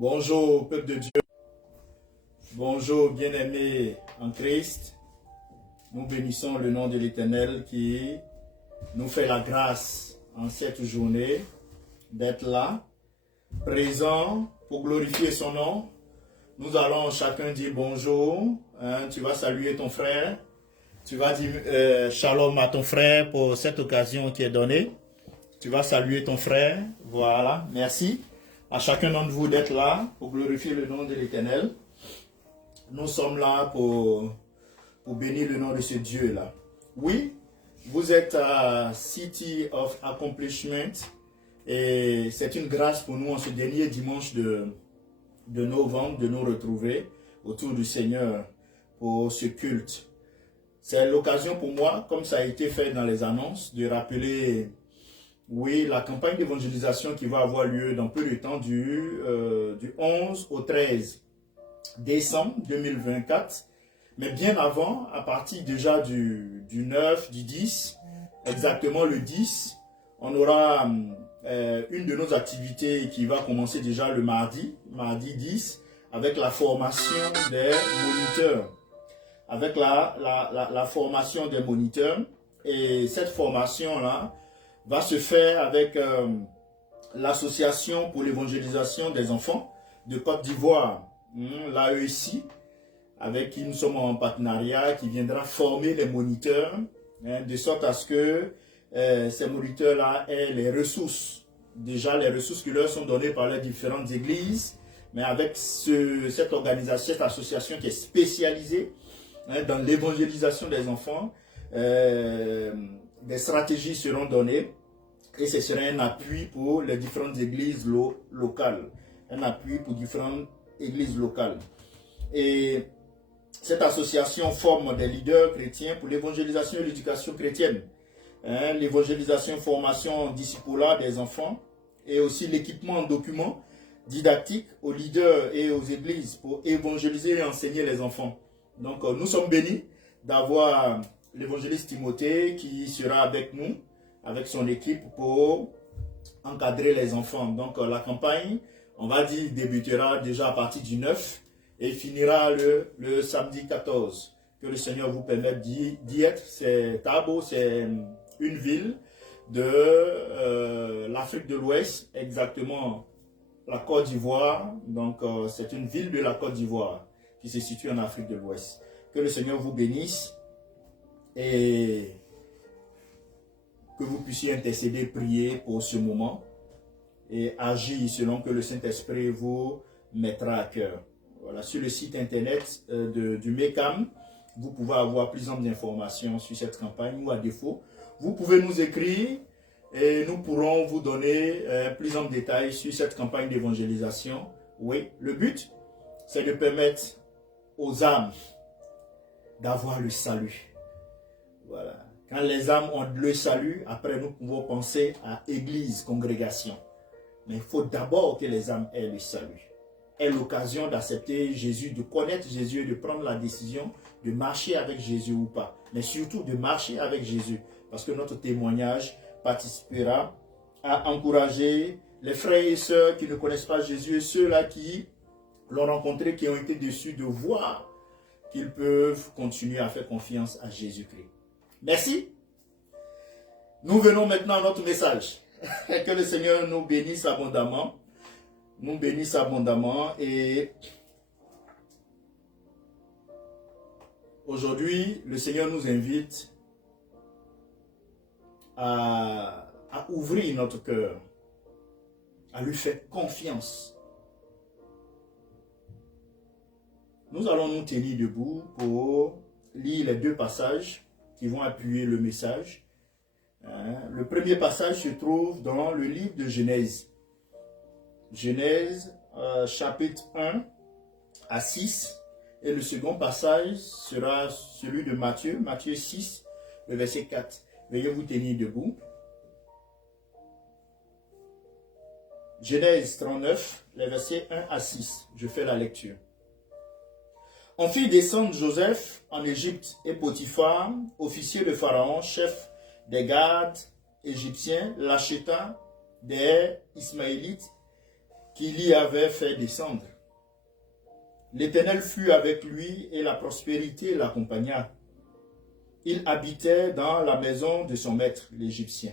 Bonjour, peuple de Dieu. Bonjour, bien-aimés en Christ. Nous bénissons le nom de l'Éternel qui nous fait la grâce en cette journée d'être là, présent pour glorifier son nom. Nous allons chacun dire bonjour. Tu vas saluer ton frère. Tu vas dire shalom à ton frère pour cette occasion qui est donnée. Tu vas saluer ton frère. Voilà, merci à chacun d'entre vous d'être là pour glorifier le nom de l'Éternel. Nous sommes là pour bénir le nom de ce Dieu-là. Oui, vous êtes à City of Accomplishment et c'est une grâce pour nous en ce dernier dimanche de novembre de nous retrouver autour du Seigneur pour ce culte. C'est l'occasion pour moi, comme ça a été fait dans les annonces, de rappeler, oui, la campagne d'évangélisation qui va avoir lieu dans peu de temps du 11 au 13 décembre 2024. Mais bien avant, à partir déjà du 9, du 10, exactement le 10, on aura une de nos activités qui va commencer déjà le mardi 10, avec la formation des moniteurs. Avec la formation des moniteurs. Et cette formation-là va se faire avec l'Association pour l'évangélisation des enfants de Côte d'Ivoire, l'AEC, avec qui nous sommes en partenariat, qui viendra former les moniteurs, de sorte à ce que ces moniteurs-là aient les ressources. Déjà, les ressources qui leur sont données par les différentes églises, mais avec cette organisation, cette association qui est spécialisée dans l'évangélisation des enfants, des stratégies seront données et ce sera un appui pour les différentes églises locales. Un appui pour différentes églises locales. Et cette association forme des leaders chrétiens pour l'évangélisation et l'éducation chrétienne. L'évangélisation, formation, discipulat des enfants et aussi l'équipement en documents didactiques aux leaders et aux églises pour évangéliser et enseigner les enfants. Donc nous sommes bénis d'avoir l'évangéliste Timothée qui sera avec nous, avec son équipe pour encadrer les enfants. Donc la campagne, on va dire, débutera déjà à partir du 9 et finira le samedi 14. Que le Seigneur vous permette d'y être. C'est Tabo, c'est une ville de l'Afrique de l'Ouest, exactement la Côte d'Ivoire. Donc c'est une ville de la Côte d'Ivoire qui se situe en Afrique de l'Ouest. Que le Seigneur vous bénisse et que vous puissiez intercéder, prier pour ce moment et agir selon que le Saint-Esprit vous mettra à cœur. Voilà, sur le site internet du MECAM, vous pouvez avoir plus d'informations sur cette campagne ou à défaut, vous pouvez nous écrire et nous pourrons vous donner plus de détails sur cette campagne d'évangélisation. Oui, le but, c'est de permettre aux âmes d'avoir le salut. Voilà. Quand les âmes ont le salut, après nous pouvons penser à église, congrégation. Mais il faut d'abord que les âmes aient le salut. Aient l'occasion d'accepter Jésus, de connaître Jésus et de prendre la décision de marcher avec Jésus ou pas. Mais surtout de marcher avec Jésus. Parce que notre témoignage participera à encourager les frères et sœurs qui ne connaissent pas Jésus et ceux-là qui l'ont rencontré, qui ont été déçus de voir qu'ils peuvent continuer à faire confiance à Jésus-Christ. Merci. Nous venons maintenant à notre message. Que le Seigneur nous bénisse abondamment. Nous bénisse abondamment. Et aujourd'hui, le Seigneur nous invite à ouvrir notre cœur, à lui faire confiance. Nous allons nous tenir debout pour lire les deux passages qui vont appuyer le message. Le premier passage se trouve dans le livre de Genèse. Genèse chapitre 1 à 6. Et le second passage sera celui de Matthieu, Matthieu 6, le verset 4. Veuillez vous tenir debout. Genèse 39, les versets 1 à 6. Je fais la lecture. On fit descendre Joseph en Égypte et Potiphar, officier de Pharaon, chef des gardes égyptiens, l'acheta des Ismaélites qu'il y avait fait descendre. L'Éternel fut avec lui et la prospérité l'accompagna. Il habitait dans la maison de son maître, l'Égyptien.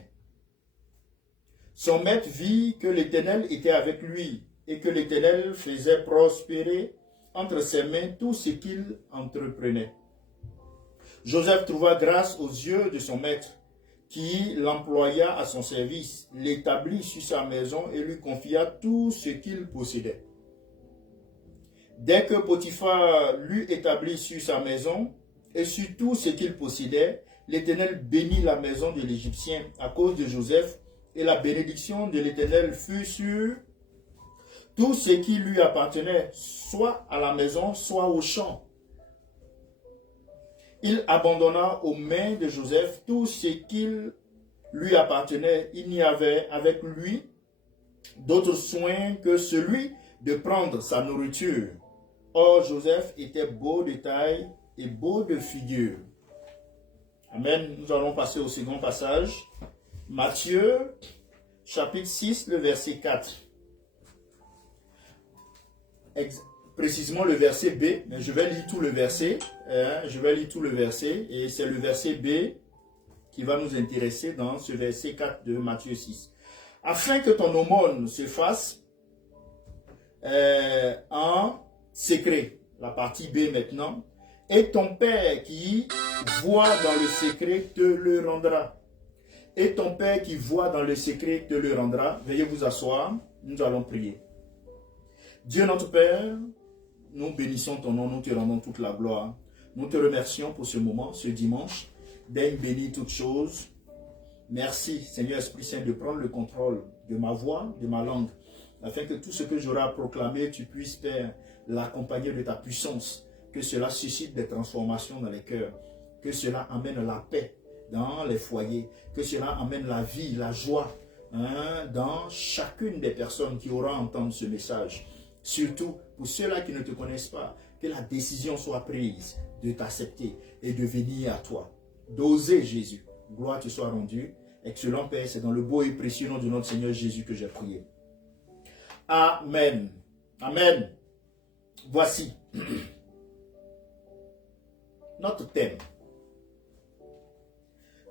Son maître vit que l'Éternel était avec lui et que l'Éternel faisait prospérer entre ses mains tout ce qu'il entreprenait. Joseph trouva grâce aux yeux de son maître, qui l'employa à son service, l'établit sur sa maison et lui confia tout ce qu'il possédait. Dès que Potiphar l'eut établi sur sa maison et sur tout ce qu'il possédait, l'Éternel bénit la maison de l'Égyptien à cause de Joseph, et la bénédiction de l'Éternel fut sur tout ce qui lui appartenait, soit à la maison, soit au champ. Il abandonna aux mains de Joseph tout ce qui lui appartenait. Il n'y avait avec lui d'autre soin que celui de prendre sa nourriture. Or, Joseph était beau de taille et beau de figure. Amen. Nous allons passer au second passage. Matthieu, chapitre 6, le verset 4. Précisément le verset B, mais je vais lire tout le verset. Et c'est le verset B qui va nous intéresser dans ce verset 4 de Matthieu 6. Afin que ton aumône se fasse en secret, la partie B maintenant, et ton Père qui voit dans le secret te le rendra. Et ton Père qui voit dans le secret te le rendra. Veuillez vous asseoir, nous allons prier. Dieu notre Père, nous bénissons ton nom, nous te rendons toute la gloire. Nous te remercions pour ce moment, ce dimanche. Daigne bénir toutes choses. Merci, Seigneur Esprit Saint, de prendre le contrôle de ma voix, de ma langue, afin que tout ce que j'aurai à proclamer, tu puisses, Père, l'accompagner de ta puissance, que cela suscite des transformations dans les cœurs, que cela amène la paix dans les foyers, que cela amène la vie, la joie dans chacune des personnes qui aura à entendre ce message. Surtout pour ceux-là qui ne te connaissent pas, que la décision soit prise de t'accepter et de venir à toi. D'oser Jésus. Gloire te soit rendue. Excellent Père, c'est dans le beau et précieux nom de notre Seigneur Jésus que j'ai prié. Amen. Amen. Voici notre thème.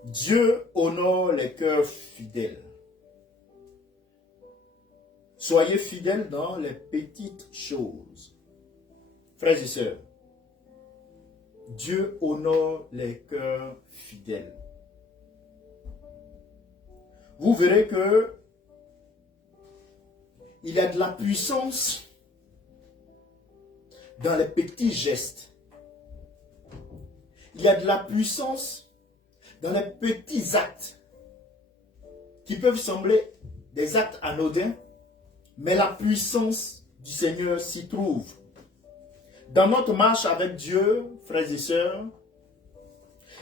Dieu honore les cœurs fidèles. Soyez fidèles dans les petites choses. Frères et sœurs, Dieu honore les cœurs fidèles. Vous verrez que il y a de la puissance dans les petits gestes. Il y a de la puissance dans les petits actes qui peuvent sembler des actes anodins, mais la puissance du Seigneur s'y trouve. Dans notre marche avec Dieu, frères et sœurs,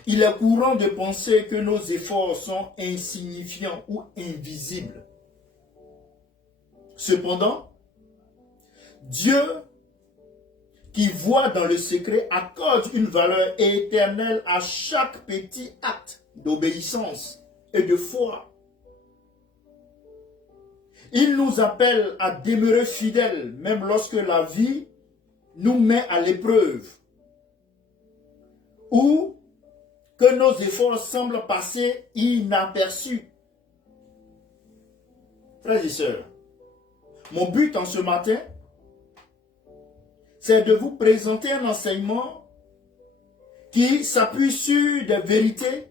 il est courant de penser que nos efforts sont insignifiants ou invisibles. Cependant, Dieu, qui voit dans le secret, accorde une valeur éternelle à chaque petit acte d'obéissance et de foi. Il nous appelle à demeurer fidèles, même lorsque la vie nous met à l'épreuve, ou que nos efforts semblent passer inaperçus. Frères et sœurs, mon but en ce matin, c'est de vous présenter un enseignement qui s'appuie sur des vérités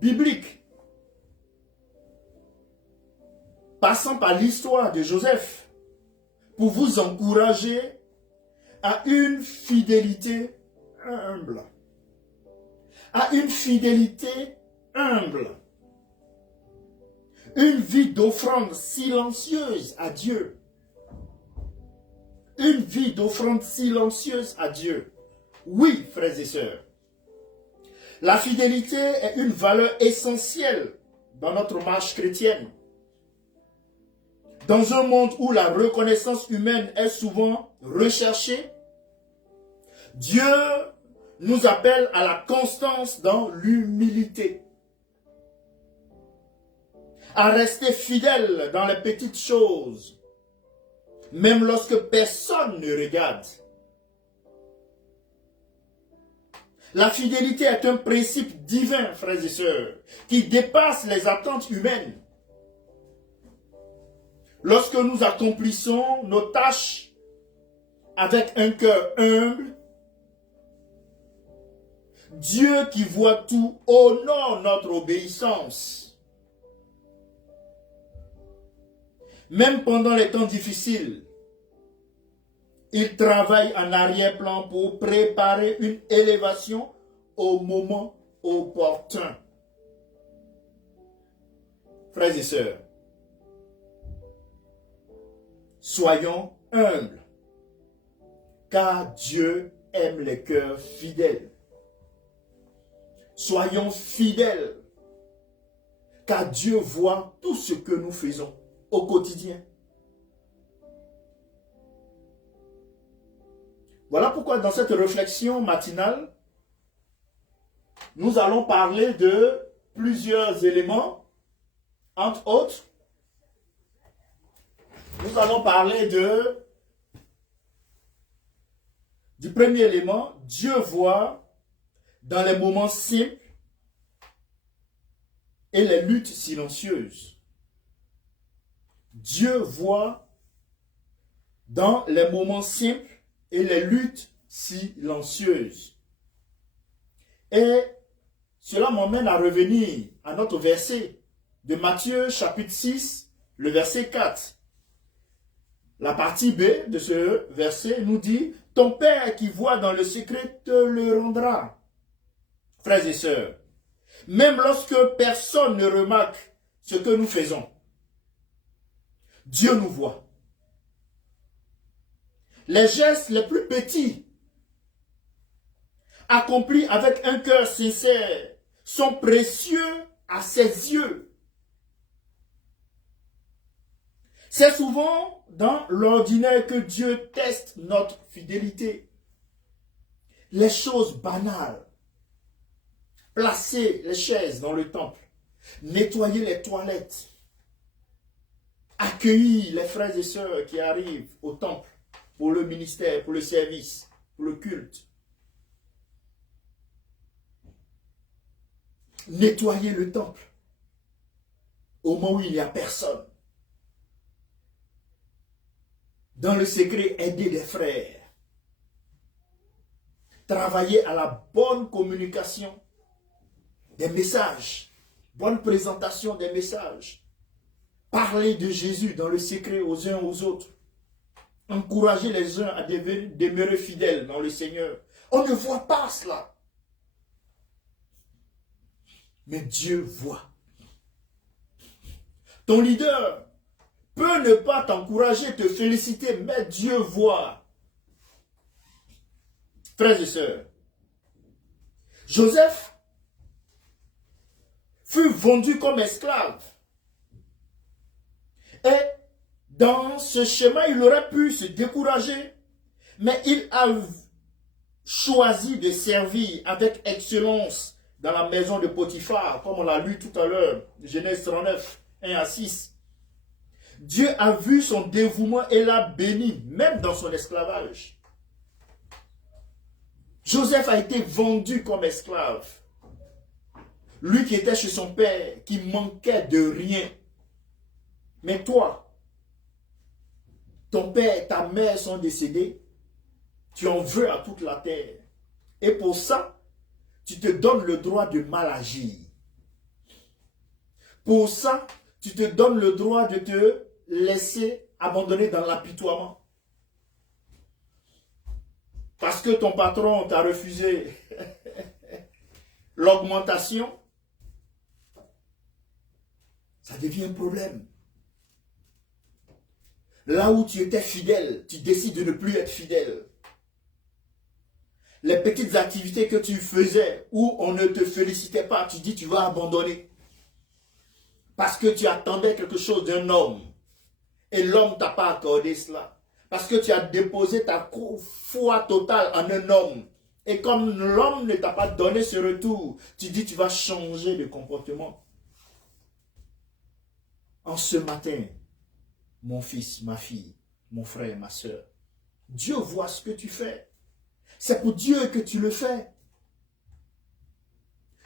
bibliques. Passant par l'histoire de Joseph, pour vous encourager à une fidélité humble. À une fidélité humble. Une vie d'offrande silencieuse à Dieu. Une vie d'offrande silencieuse à Dieu. Oui, frères et sœurs. La fidélité est une valeur essentielle dans notre marche chrétienne. Dans un monde où la reconnaissance humaine est souvent recherchée, Dieu nous appelle à la constance dans l'humilité, à rester fidèles dans les petites choses, même lorsque personne ne regarde. La fidélité est un principe divin, frères et sœurs, qui dépasse les attentes humaines. Lorsque nous accomplissons nos tâches avec un cœur humble, Dieu qui voit tout honore notre obéissance. Même pendant les temps difficiles, il travaille en arrière-plan pour préparer une élévation au moment opportun. Frères et sœurs, soyons humbles, car Dieu aime les cœurs fidèles. Soyons fidèles, car Dieu voit tout ce que nous faisons au quotidien. Voilà pourquoi dans cette réflexion matinale, nous allons parler de plusieurs éléments. Entre autres, nous allons parler du premier élément. Dieu voit dans les moments simples et les luttes silencieuses. Dieu voit dans les moments simples et les luttes silencieuses. Et cela m'emmène à revenir à notre verset de Matthieu chapitre 6, le verset 4. La partie B de ce verset nous dit « Ton Père qui voit dans le secret te le rendra. » Frères et sœurs, même lorsque personne ne remarque ce que nous faisons, Dieu nous voit. Les gestes les plus petits, accomplis avec un cœur sincère, sont précieux à ses yeux. C'est souvent dans l'ordinaire que Dieu teste notre fidélité. Les choses banales, placer les chaises dans le temple, nettoyer les toilettes, accueillir les frères et sœurs qui arrivent au temple pour le ministère, pour le service, pour le culte. Nettoyer le temple au moment où il n'y a personne. Dans le secret, aider les frères. Travailler à la bonne communication des messages, bonne présentation des messages. Parler de Jésus dans le secret aux uns aux autres. Encourager les uns à demeurer fidèles dans le Seigneur. On ne voit pas cela. Mais Dieu voit. Ton leader peut ne pas t'encourager, te féliciter, mais Dieu voit. Frères et sœurs, Joseph fut vendu comme esclave. Et dans ce schéma, il aurait pu se décourager, mais il a choisi de servir avec excellence dans la maison de Potiphar, comme on l'a lu tout à l'heure, Genèse 39, 1 à 6. Dieu a vu son dévouement et l'a béni, même dans son esclavage. Joseph a été vendu comme esclave. Lui qui était chez son père, qui manquait de rien. Mais toi, ton père et ta mère sont décédés, tu en veux à toute la terre. Et pour ça, tu te donnes le droit de mal agir. Pour ça, tu te donnes le droit de te laisser abandonner dans l'apitoiement. Parce que ton patron t'a refusé l'augmentation, ça devient un problème. Là où tu étais fidèle, tu décides de ne plus être fidèle. Les petites activités que tu faisais où on ne te félicitait pas, tu dis tu vas abandonner. Parce que tu attendais quelque chose d'un homme. Et l'homme ne t'a pas accordé cela. Parce que tu as déposé ta foi totale en un homme. Et comme l'homme ne t'a pas donné ce retour, tu dis tu vas changer de comportement. En ce matin, mon fils, ma fille, mon frère, ma soeur. Dieu voit ce que tu fais. C'est pour Dieu que tu le fais.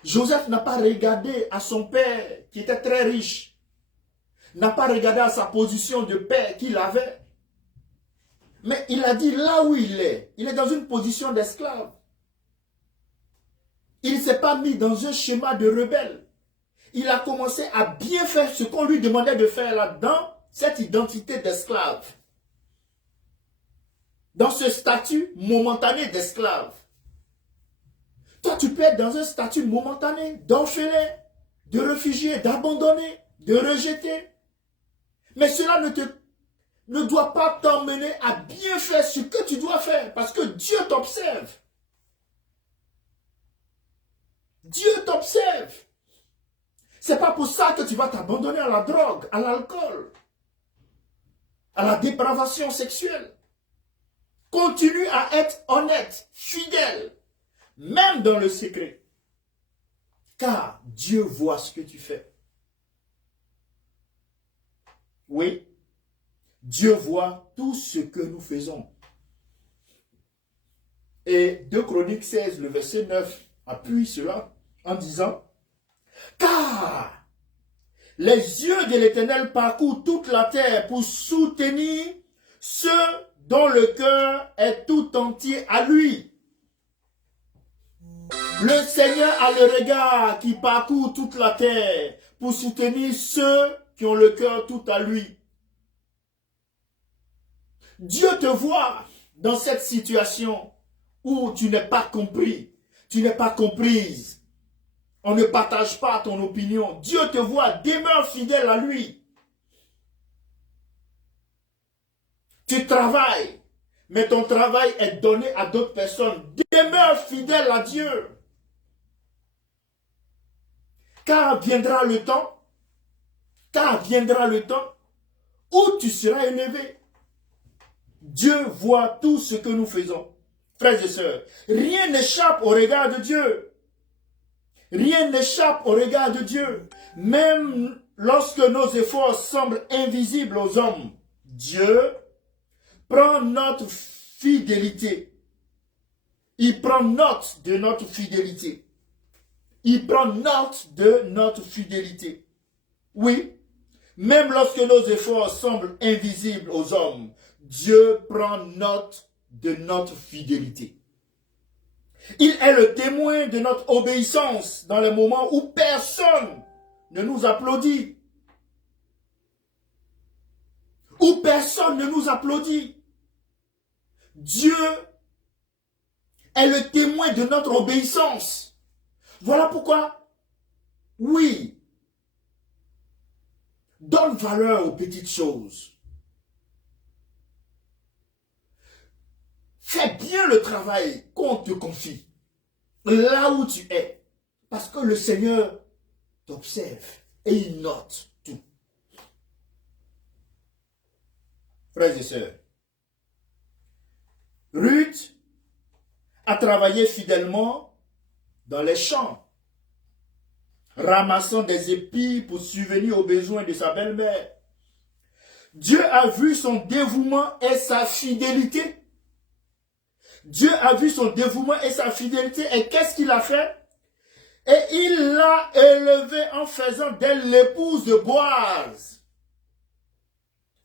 Joseph n'a pas regardé à son père qui était très riche. N'a pas regardé à sa position de père qu'il avait. Mais il a dit là où il est dans une position d'esclave. Il ne s'est pas mis dans un schéma de rebelle. Il a commencé à bien faire ce qu'on lui demandait de faire là-dedans, cette identité d'esclave. Dans ce statut momentané d'esclave. Toi, tu peux être dans un statut momentané d'orphelin, de réfugié, d'abandonné, de rejeté. Mais cela ne doit pas t'emmener à bien faire ce que tu dois faire, parce que Dieu t'observe. Dieu t'observe. C'est pas pour ça que tu vas t'abandonner à la drogue, à l'alcool, à la dépravation sexuelle. Continue à être honnête, fidèle, même dans le secret. Car Dieu voit ce que tu fais. Oui, Dieu voit tout ce que nous faisons. Et 2 Chroniques 16, le verset 9, appuie cela en disant: car les yeux de l'Éternel parcourent toute la terre pour soutenir ceux dont le cœur est tout entier à lui. Le Seigneur a le regard qui parcourt toute la terre pour soutenir ceux qui ont le cœur tout à lui. Dieu te voit dans cette situation où tu n'es pas compris, tu n'es pas comprise. On ne partage pas ton opinion. Dieu te voit, demeure fidèle à lui. Tu travailles, mais ton travail est donné à d'autres personnes. Demeure fidèle à Dieu. Car viendra le temps où tu seras élevé. Dieu voit tout ce que nous faisons. Frères et sœurs, rien n'échappe au regard de Dieu. Rien n'échappe au regard de Dieu. Même lorsque nos efforts semblent invisibles aux hommes, Dieu prend notre fidélité. Il prend note de notre fidélité. Il prend note de notre fidélité. Oui, même lorsque nos efforts semblent invisibles aux hommes, Dieu prend note de notre fidélité. Il est le témoin de notre obéissance dans les moments où personne ne nous applaudit. Où personne ne nous applaudit. Dieu est le témoin de notre obéissance. Voilà pourquoi, oui, donne valeur aux petites choses. Fais bien le travail qu'on te confie, là où tu es, parce que le Seigneur t'observe et il note tout. Frères et sœurs, Ruth a travaillé fidèlement dans les champs, ramassant des épis pour subvenir aux besoins de sa belle-mère. Dieu a vu son dévouement et sa fidélité. Dieu a vu son dévouement et sa fidélité. Et qu'est-ce qu'il a fait? Et il l'a élevée en faisant d'elle l'épouse de Boaz,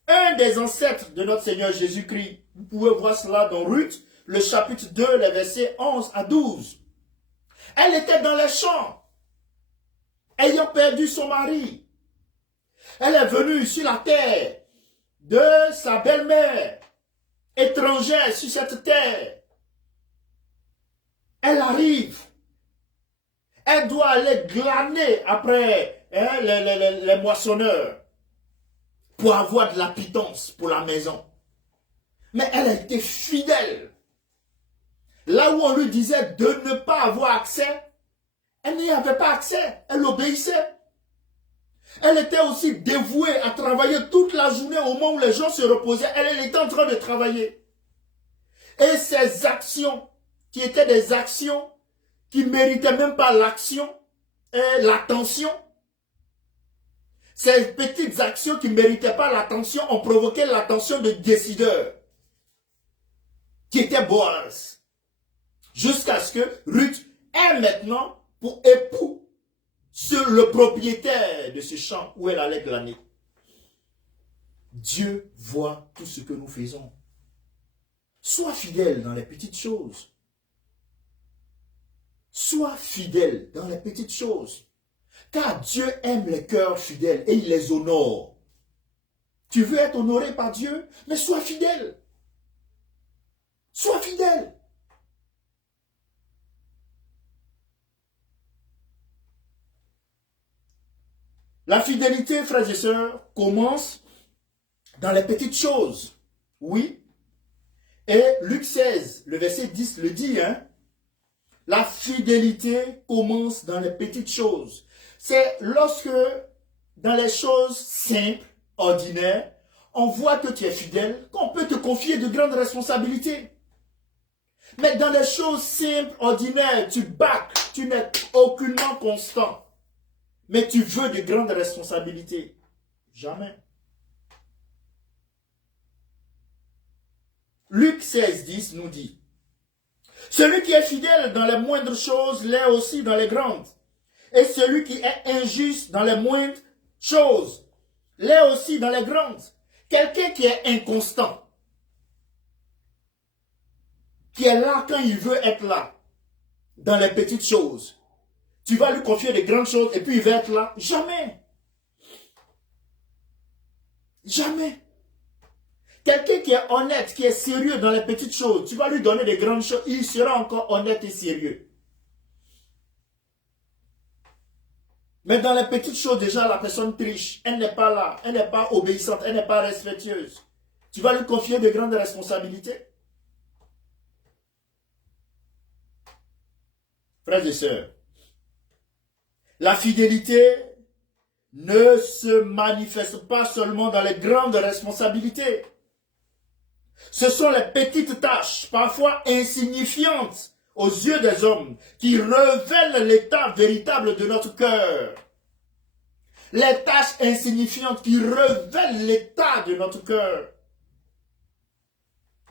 un des ancêtres de notre Seigneur Jésus-Christ. Vous pouvez voir cela dans Ruth, le chapitre 2, les versets 11 à 12. Elle était dans les champs, ayant perdu son mari. Elle est venue sur la terre de sa belle-mère, étrangère sur cette terre. Elle arrive. Elle doit aller glaner après les moissonneurs pour avoir de la pitance pour la maison. Mais elle a été fidèle. Là où on lui disait de ne pas avoir accès, elle n'y avait pas accès. Elle obéissait. Elle était aussi dévouée à travailler toute la journée au moment où les gens se reposaient. Elle était en train de travailler. Et ses actions, qui étaient des actions qui ne méritaient même pas l'action et l'attention, Ces petites actions qui ne méritaient pas l'attention ont provoqué l'attention de décideurs, qui était Boaz. Jusqu'à ce que Ruth ait maintenant pour époux le propriétaire de ce champ où elle allait glaner. Dieu voit tout ce que nous faisons. Sois fidèle dans les petites choses. Sois fidèle dans les petites choses. Car Dieu aime les cœurs fidèles et il les honore. Tu veux être honoré par Dieu, mais sois fidèle. Sois fidèle. La fidélité, frères et sœurs, commence dans les petites choses. Oui. Et Luc 16, le verset 10 le dit, hein. La fidélité commence dans les petites choses. C'est lorsque, dans les choses simples, ordinaires, on voit que tu es fidèle, qu'on peut te confier de grandes responsabilités. Mais dans les choses simples, ordinaires, tu bacs, tu n'es aucunement constant. Mais tu veux de grandes responsabilités. Jamais. Luc 16, 10 nous dit, celui qui est fidèle dans les moindres choses l'est aussi dans les grandes. Et celui qui est injuste dans les moindres choses l'est aussi dans les grandes. Quelqu'un qui est inconstant, qui est là quand il veut être là, dans les petites choses. Tu vas lui confier des grandes choses et puis il va être là. Jamais. Jamais. Quelqu'un qui est honnête, qui est sérieux dans les petites choses, tu vas lui donner des grandes choses, il sera encore honnête et sérieux. Mais dans les petites choses, déjà, la personne triche. Elle n'est pas là. Elle n'est pas obéissante. Elle n'est pas respectueuse. Tu vas lui confier de grandes responsabilités. Frères et sœurs, la fidélité ne se manifeste pas seulement dans les grandes responsabilités. Ce sont les petites tâches, parfois insignifiantes aux yeux des hommes, qui révèlent l'état véritable de notre cœur. Les tâches insignifiantes qui révèlent l'état de notre cœur.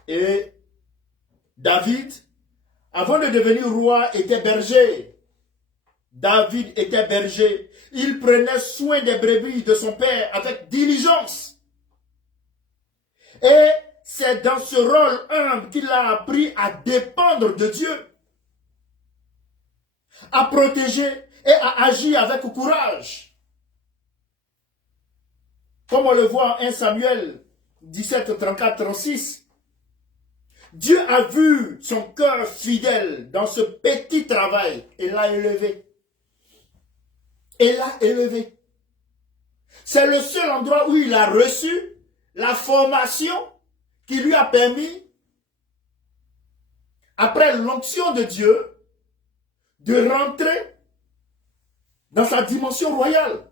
Et David, avant de devenir roi, était berger. David était berger. Il prenait soin des brebis de son père avec diligence. Et c'est dans ce rôle humble qu'il a appris à dépendre de Dieu, à protéger et à agir avec courage. Comme on le voit en 1 Samuel 17, 34, 36. Dieu a vu son cœur fidèle dans ce petit travail et l'a élevé. Et l'a élevé. C'est le seul endroit où il a reçu la formation qui lui a permis, après l'onction de Dieu, de rentrer dans sa dimension royale.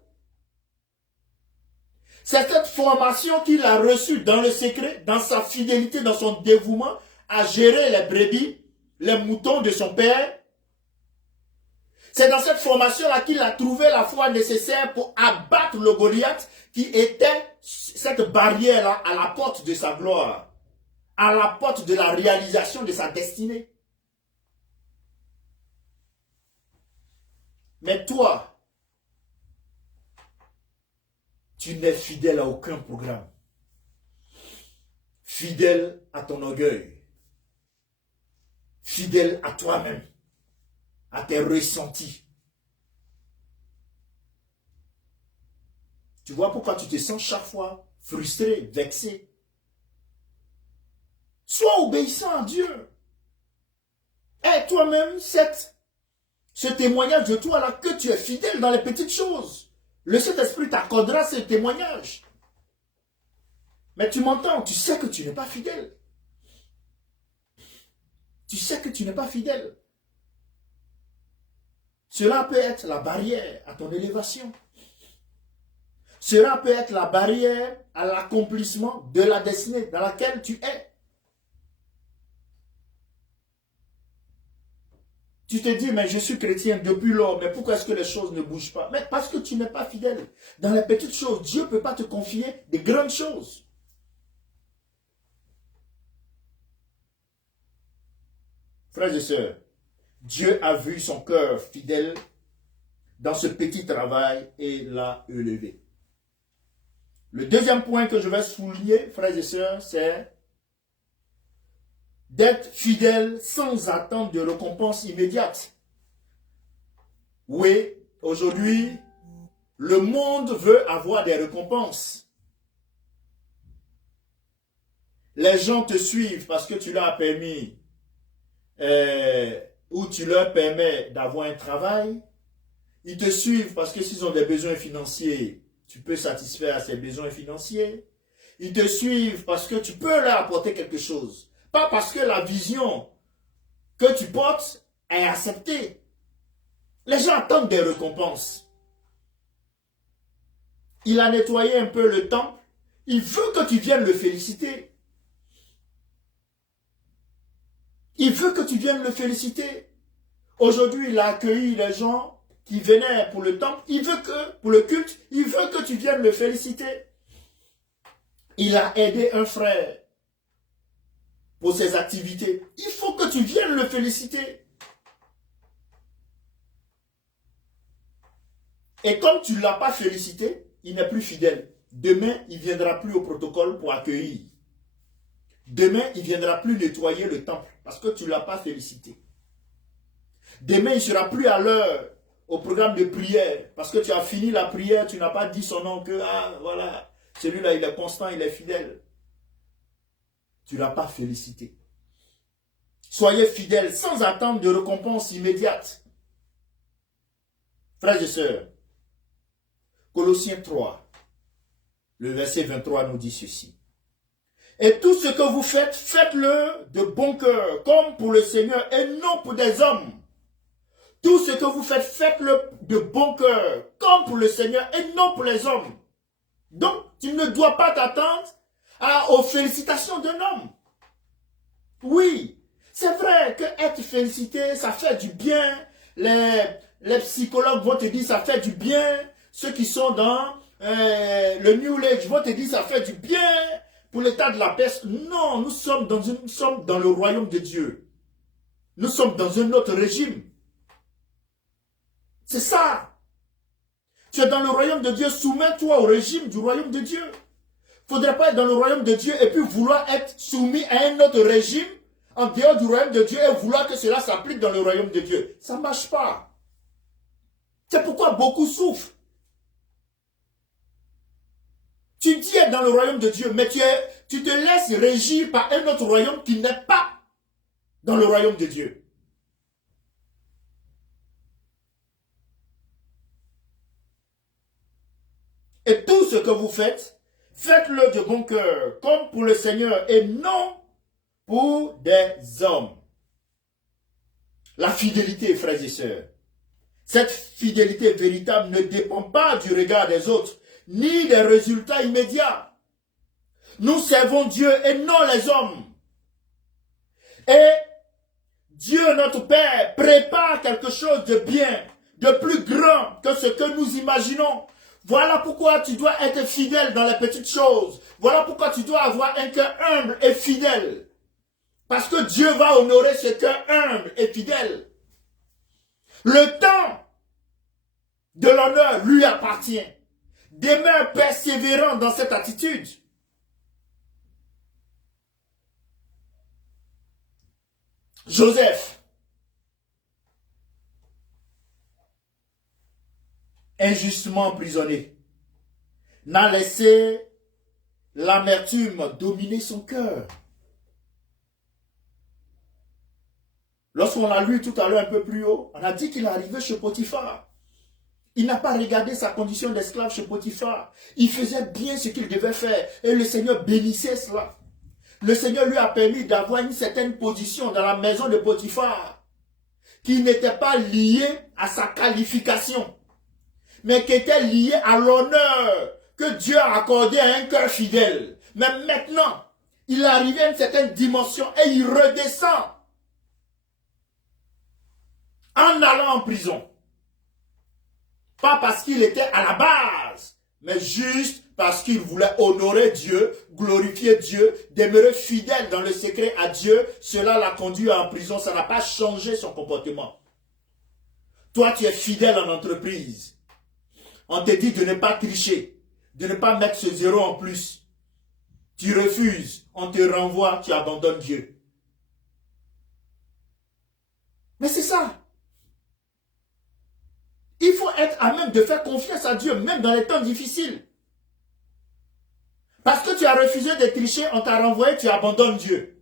C'est cette formation qu'il a reçue dans le secret, dans sa fidélité, dans son dévouement à gérer les brebis, les moutons de son père. C'est dans cette formation-là qu'il a trouvé la foi nécessaire pour abattre le Goliath qui était cette barrière-là à la porte de sa gloire, à la porte de la réalisation de sa destinée. Mais toi, tu n'es fidèle à aucun programme. Fidèle à ton orgueil. Fidèle à toi-même. À tes ressentis. Tu vois pourquoi tu te sens chaque fois frustré, vexé. Sois obéissant à Dieu. Et toi-même, ce témoignage de toi là, que tu es fidèle dans les petites choses. Le Saint-Esprit t'accordera ce témoignage. Mais tu m'entends, tu sais que tu n'es pas fidèle. Tu sais que tu n'es pas fidèle. Cela peut être la barrière à ton élévation. Cela peut être la barrière à l'accomplissement de la destinée dans laquelle tu es. Tu te dis, mais je suis chrétien depuis lors, mais pourquoi est-ce que les choses ne bougent pas? Mais parce que tu n'es pas fidèle. Dans les petites choses, Dieu ne peut pas te confier des grandes choses. Frères et sœurs, Dieu a vu son cœur fidèle dans ce petit travail et l'a élevé. Le deuxième point que je vais souligner, frères et sœurs, c'est d'être fidèle sans attendre de récompense immédiate. Oui, aujourd'hui, le monde veut avoir des récompenses. Les gens te suivent parce que tu leur as permis ou tu leur permets d'avoir un travail. Ils te suivent parce que s'ils ont des besoins financiers, tu peux satisfaire à ces besoins financiers. Ils te suivent parce que tu peux leur apporter quelque chose. Pas parce que la vision que tu portes est acceptée. Les gens attendent des récompenses. Il a nettoyé un peu le temple. Il veut que tu viennes le féliciter. Il veut que tu viennes le féliciter. Aujourd'hui, il a accueilli les gens qui venaient pour le temple. Il veut que, pour le culte, il veut que tu viennes le féliciter. Il a aidé un frère pour ses activités. Il faut que tu viennes le féliciter. Et comme tu ne l'as pas félicité, il n'est plus fidèle. Demain, il ne viendra plus au protocole pour accueillir. Demain, il ne viendra plus nettoyer le temple parce que tu ne l'as pas félicité. Demain, il ne sera plus à l'heure au programme de prière parce que tu as fini la prière, tu n'as pas dit son nom que, ah, voilà, celui-là, il est constant, il est fidèle. Tu ne l'as pas félicité. Soyez fidèles sans attendre de récompense immédiate. Frères et sœurs, Colossiens 3, le verset 23 nous dit ceci. Et tout ce que vous faites, faites-le de bon cœur, comme pour le Seigneur et non pour des hommes. Tout ce que vous faites, faites-le de bon cœur, comme pour le Seigneur et non pour les hommes. Donc, tu ne dois pas t'attendre aux félicitations d'un homme. Oui, c'est vrai que être félicité, ça fait du bien. Les psychologues vont te dire ça fait du bien. Ceux qui sont dans le New Age vont te dire ça fait du bien pour l'état de la paix. Non, nous sommes dans le royaume de Dieu. Nous sommes dans un autre régime. C'est ça. Tu es dans le royaume de Dieu, soumets-toi au régime du royaume de Dieu. Il ne faudrait pas être dans le royaume de Dieu et puis vouloir être soumis à un autre régime en dehors du royaume de Dieu et vouloir que cela s'applique dans le royaume de Dieu. Ça ne marche pas. C'est pourquoi beaucoup souffrent. Tu dis être dans le royaume de Dieu, mais tu te laisses régir par un autre royaume qui n'est pas dans le royaume de Dieu. Et tout ce que vous faites, faites-le de bon cœur, comme pour le Seigneur et non pour des hommes. La fidélité, frères et sœurs. Cette fidélité véritable ne dépend pas du regard des autres, ni des résultats immédiats. Nous servons Dieu et non les hommes. Et Dieu, notre Père, prépare quelque chose de bien, de plus grand que ce que nous imaginons. Voilà pourquoi tu dois être fidèle dans les petites choses. Voilà pourquoi tu dois avoir un cœur humble et fidèle. Parce que Dieu va honorer ce cœur humble et fidèle. Le temps de l'honneur lui appartient. Demeure persévérant dans cette attitude. Joseph, injustement emprisonné, n'a laissé l'amertume dominer son cœur. Lorsqu'on l'a lu tout à l'heure un peu plus haut, on a dit qu'il est arrivé chez Potiphar. Il n'a pas regardé sa condition d'esclave chez Potiphar. Il faisait bien ce qu'il devait faire et le Seigneur bénissait cela. Le Seigneur lui a permis d'avoir une certaine position dans la maison de Potiphar qui n'était pas liée à sa qualification, mais qui était liée à l'honneur que Dieu a accordé à un cœur fidèle. Mais maintenant, il est arrivé à une certaine dimension et il redescend. en allant en prison. Pas parce qu'il était à la base, mais juste parce qu'il voulait honorer Dieu, glorifier Dieu, demeurer fidèle dans le secret à Dieu. Cela l'a conduit en prison, ça n'a pas changé son comportement. Toi, tu es fidèle en entreprise. On te dit de ne pas tricher, de ne pas mettre ce zéro en plus. Tu refuses, on te renvoie, tu abandonnes Dieu. Mais c'est ça. Il faut être à même de faire confiance à Dieu, même dans les temps difficiles. Parce que tu as refusé de tricher, on t'a renvoyé, tu abandonnes Dieu.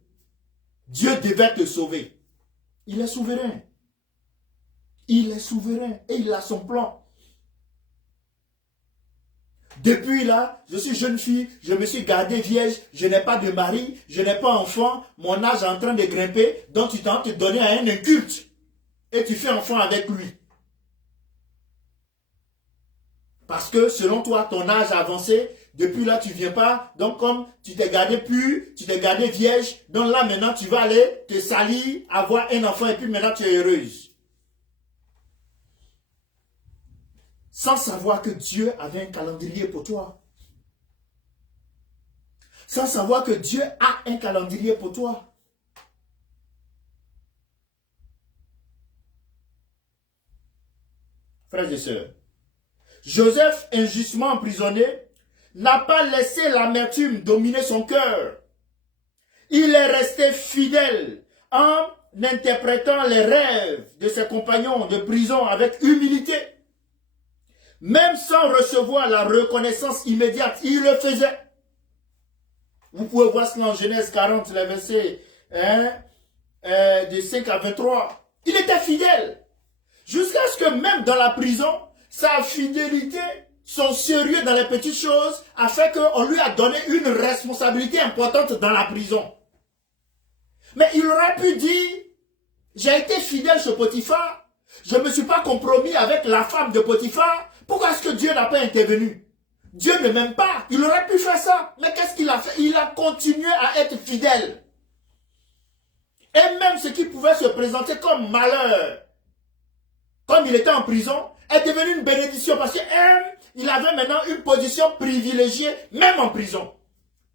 Dieu devait te sauver. Il est souverain. Il est souverain et il a son plan. Depuis là, je suis jeune fille, je me suis gardée vierge, je n'ai pas de mari, je n'ai pas enfant, mon âge est en train de grimper, donc tu t'en te donner à un inculte. Et tu fais enfant avec lui. Parce que selon toi, ton âge a avancé, depuis là tu ne viens pas, donc comme tu t'es gardé pur, tu t'es gardé vierge, donc là maintenant tu vas aller te salir, avoir un enfant et puis maintenant tu es heureuse. Sans savoir que Dieu avait un calendrier pour toi. Sans savoir que Dieu a un calendrier pour toi. Frères et sœurs, Joseph, injustement emprisonné, n'a pas laissé l'amertume dominer son cœur. Il est resté fidèle en interprétant les rêves de ses compagnons de prison avec humilité. Même sans recevoir la reconnaissance immédiate, il le faisait. Vous pouvez voir cela en Genèse 40, les versets de 5 à 23. Il était fidèle. Jusqu'à ce que même dans la prison, sa fidélité, son sérieux dans les petites choses a fait qu'on lui a donné une responsabilité importante dans la prison. Mais il aurait pu dire, j'ai été fidèle chez Potiphar, je ne me suis pas compromis avec la femme de Potiphar, pourquoi est-ce que Dieu n'a pas intervenu? Dieu ne m'aime pas, il aurait pu faire ça, mais qu'est-ce qu'il a fait? Il a continué à être fidèle. Et même ce qui pouvait se présenter comme malheur, comme il était en prison, est devenu une bénédiction parce qu'il avait maintenant une position privilégiée, même en prison.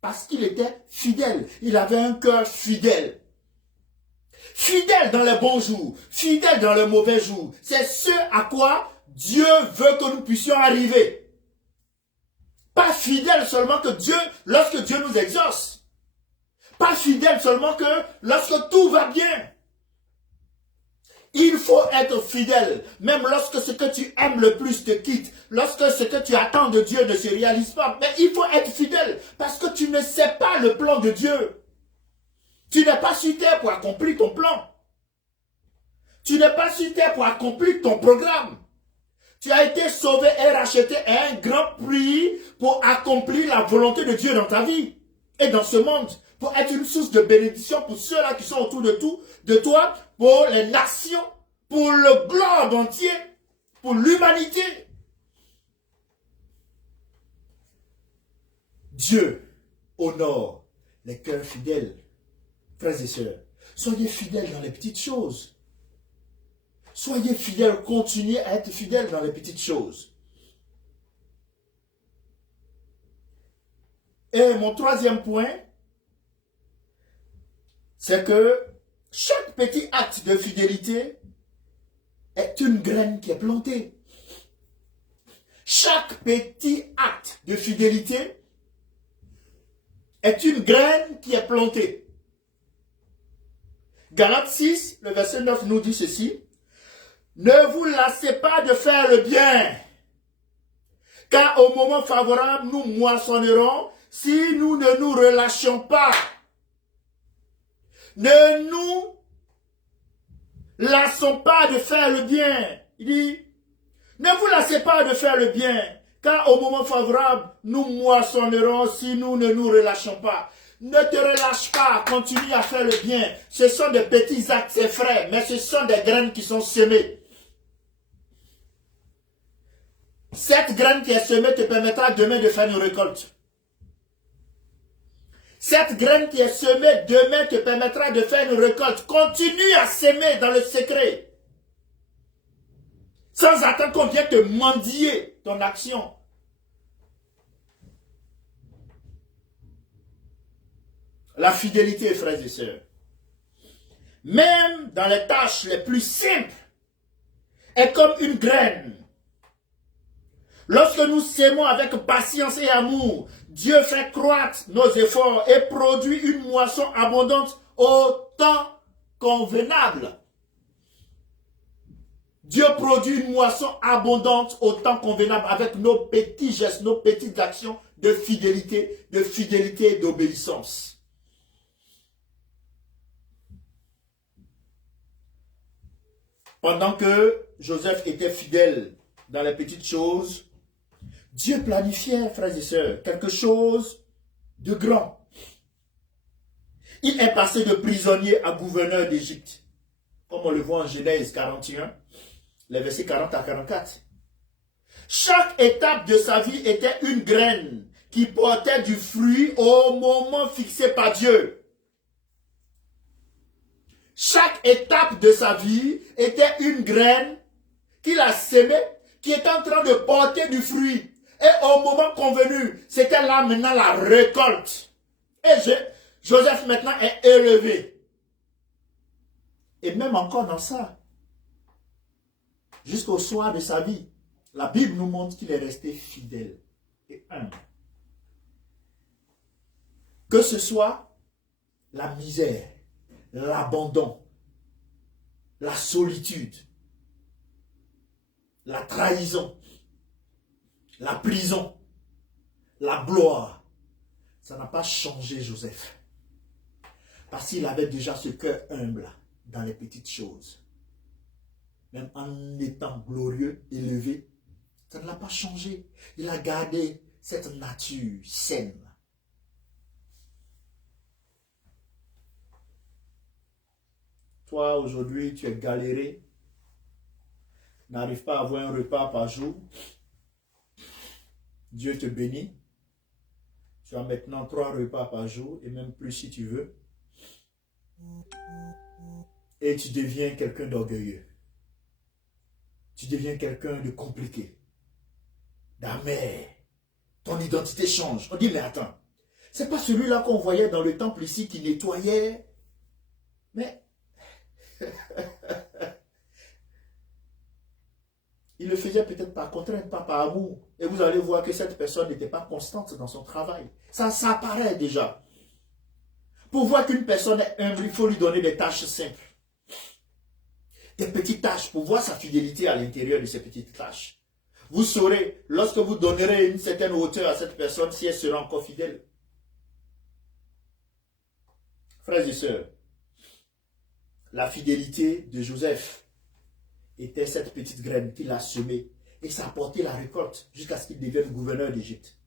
Parce qu'il était fidèle, il avait un cœur fidèle. Fidèle dans les bons jours, fidèle dans les mauvais jours. C'est ce à quoi Dieu veut que nous puissions arriver. Pas fidèle seulement que Dieu, lorsque Dieu nous exauce. Pas fidèle seulement que lorsque tout va bien. Il faut être fidèle, même lorsque ce que tu aimes le plus te quitte, lorsque ce que tu attends de Dieu ne se réalise pas. Mais il faut être fidèle, parce que tu ne sais pas le plan de Dieu. Tu n'es pas sur terre pour accomplir ton plan. Tu n'es pas sur terre pour accomplir ton programme. Tu as été sauvé et racheté à un grand prix pour accomplir la volonté de Dieu dans ta vie et dans ce monde, pour être une source de bénédiction pour ceux-là qui sont autour de toi, pour les nations, pour le globe entier, pour l'humanité. Dieu honore les cœurs fidèles. Frères et sœurs, soyez fidèles dans les petites choses. Soyez fidèles, continuez à être fidèles dans les petites choses. Et mon troisième point, c'est que chaque petit acte de fidélité est une graine qui est plantée. Chaque petit acte de fidélité est une graine qui est plantée. Galates 6, le verset 9 nous dit ceci. Ne vous lassez pas de faire le bien, car au moment favorable, nous moissonnerons si nous ne nous relâchons pas. Ne nous lassons pas de faire le bien. Il dit, ne vous lassez pas de faire le bien, car au moment favorable, nous moissonnerons si nous ne nous relâchons pas. Ne te relâche pas, continue à faire le bien. Ce sont des petits actes, c'est frais, mais ce sont des graines qui sont semées. Cette graine qui est semée te permettra demain de faire une récolte. Cette graine qui est semée demain te permettra de faire une récolte. Continue à s'aimer dans le secret. sans attendre qu'on vienne te mendier ton action. La fidélité, frères et sœurs, même dans les tâches les plus simples, est comme une graine. Lorsque nous s'aimons avec patience et amour, Dieu fait croître nos efforts et produit une moisson abondante au temps convenable. Dieu produit une moisson abondante au temps convenable avec nos petits gestes, nos petites actions de fidélité et d'obéissance. Pendant que Joseph était fidèle dans les petites choses, Dieu planifiait, frères et sœurs, quelque chose de grand. Il est passé de prisonnier à gouverneur d'Égypte, comme on le voit en Genèse 41, les versets 40 à 44. Chaque étape de sa vie était une graine qui portait du fruit au moment fixé par Dieu. Chaque étape de sa vie était une graine qu'il a sémée, qui était en train de porter du fruit. Et au moment convenu, c'était là maintenant la récolte. Et Joseph maintenant est élevé. Et même encore dans ça, jusqu'au soir de sa vie, la Bible nous montre qu'il est resté fidèle et humble. Que ce soit la misère, l'abandon, la solitude, la trahison, la prison, la gloire, ça n'a pas changé Joseph. Parce qu'il avait déjà ce cœur humble dans les petites choses. Même en étant glorieux, élevé, ça ne l'a pas changé. Il a gardé cette nature saine. Toi, aujourd'hui, tu es galéré, n'arrives pas à avoir un repas par jour. Dieu te bénit. Tu as maintenant 3 repas par jour, et même plus si tu veux. Et tu deviens quelqu'un d'orgueilleux. Tu deviens quelqu'un de compliqué, d'amer. Ton identité change. On dit, mais attends, c'est pas celui-là qu'on voyait dans le temple ici qui nettoyait. Mais il le faisait peut-être par contrainte, pas par amour. Et vous allez voir que cette personne n'était pas constante dans son travail. Ça apparaît déjà. Pour voir qu'une personne est humble, il faut lui donner des tâches simples. Des petites tâches pour voir sa fidélité à l'intérieur de ces petites tâches. Vous saurez, lorsque vous donnerez une certaine hauteur à cette personne, si elle sera encore fidèle. Frères et sœurs, la fidélité de Joseph était cette petite graine qu'il a semée et ça a porté la récolte jusqu'à ce qu'il devienne gouverneur d'Égypte.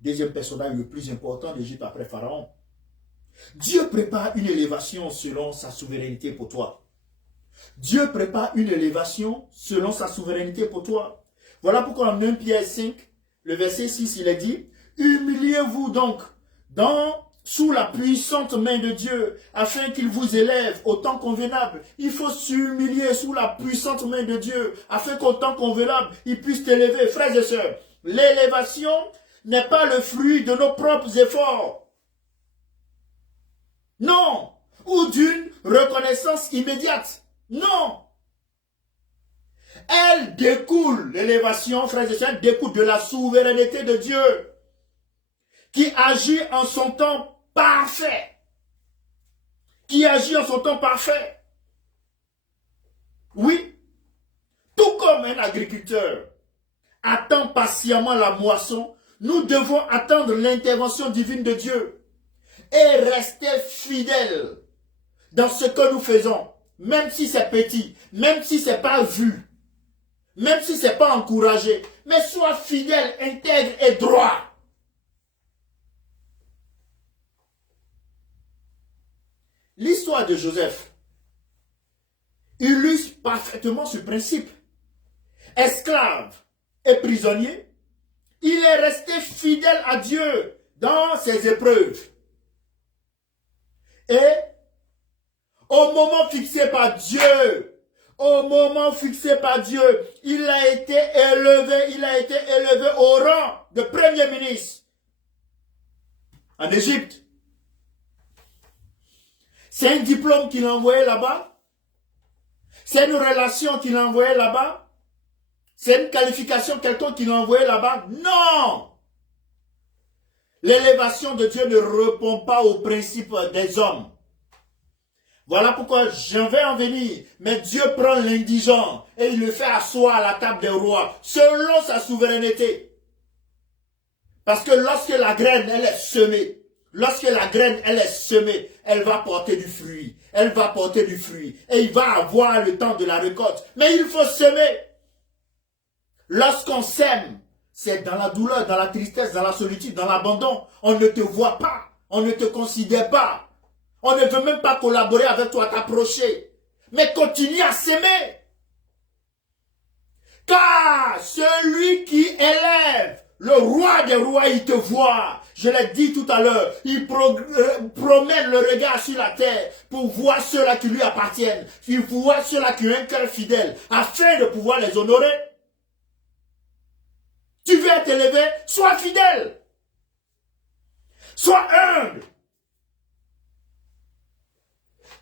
Deuxième personnage le plus important d'Égypte après Pharaon. Dieu prépare une élévation selon sa souveraineté pour toi. Dieu prépare une élévation selon sa souveraineté pour toi. Voilà pourquoi en 1 Pierre 5, le verset 6, il est dit, « Humiliez-vous donc sous la puissante main de Dieu, afin qu'il vous élève au temps convenable. » Il faut s'humilier sous la puissante main de Dieu, afin qu'au temps convenable, il puisse t'élever. Frères et sœurs, l'élévation n'est pas le fruit de nos propres efforts. Non. Ou d'une reconnaissance immédiate. Non. Elle découle, l'élévation, frères et sœurs, découle de la souveraineté de Dieu, qui agit en son temps parfait. Qui agit en son temps parfait. Oui. Tout comme un agriculteur attend patiemment la moisson, nous devons attendre l'intervention divine de Dieu et rester fidèles dans ce que nous faisons, même si c'est petit, même si ce n'est pas vu, même si ce n'est pas encouragé, mais sois fidèle, intègre et droit. L'histoire de Joseph illustre parfaitement ce principe. Esclave et prisonnier, il est resté fidèle à Dieu dans ses épreuves. Et au moment fixé par Dieu, au moment fixé par Dieu, il a été élevé au rang de premier ministre en Égypte. C'est un diplôme qu'il a envoyé là-bas. C'est une relation qu'il a envoyée là-bas. C'est une qualification, quelqu'un qui l'a envoyé là-bas. Non! L'élévation de Dieu ne répond pas aux principes des hommes. Voilà pourquoi je vais en venir. Mais Dieu prend l'indigent et il le fait asseoir à la table des rois, selon sa souveraineté. Parce que lorsque la graine, elle est semée, elle va porter du fruit. Elle va porter du fruit. Et il va avoir le temps de la récolte. Mais il faut semer. Lorsqu'on sème, c'est dans la douleur, dans la tristesse, dans la solitude, dans l'abandon. On ne te voit pas. On ne te considère pas. On ne veut même pas collaborer avec toi, t'approcher. Mais continue à s'aimer. Car celui qui élève le roi des rois, il te voit. Je l'ai dit tout à l'heure. Il promène le regard sur la terre pour voir ceux-là qui lui appartiennent. Il voit ceux-là qui ont un cœur fidèle afin de pouvoir les honorer. Tu veux être élevé, sois fidèle. Sois humble.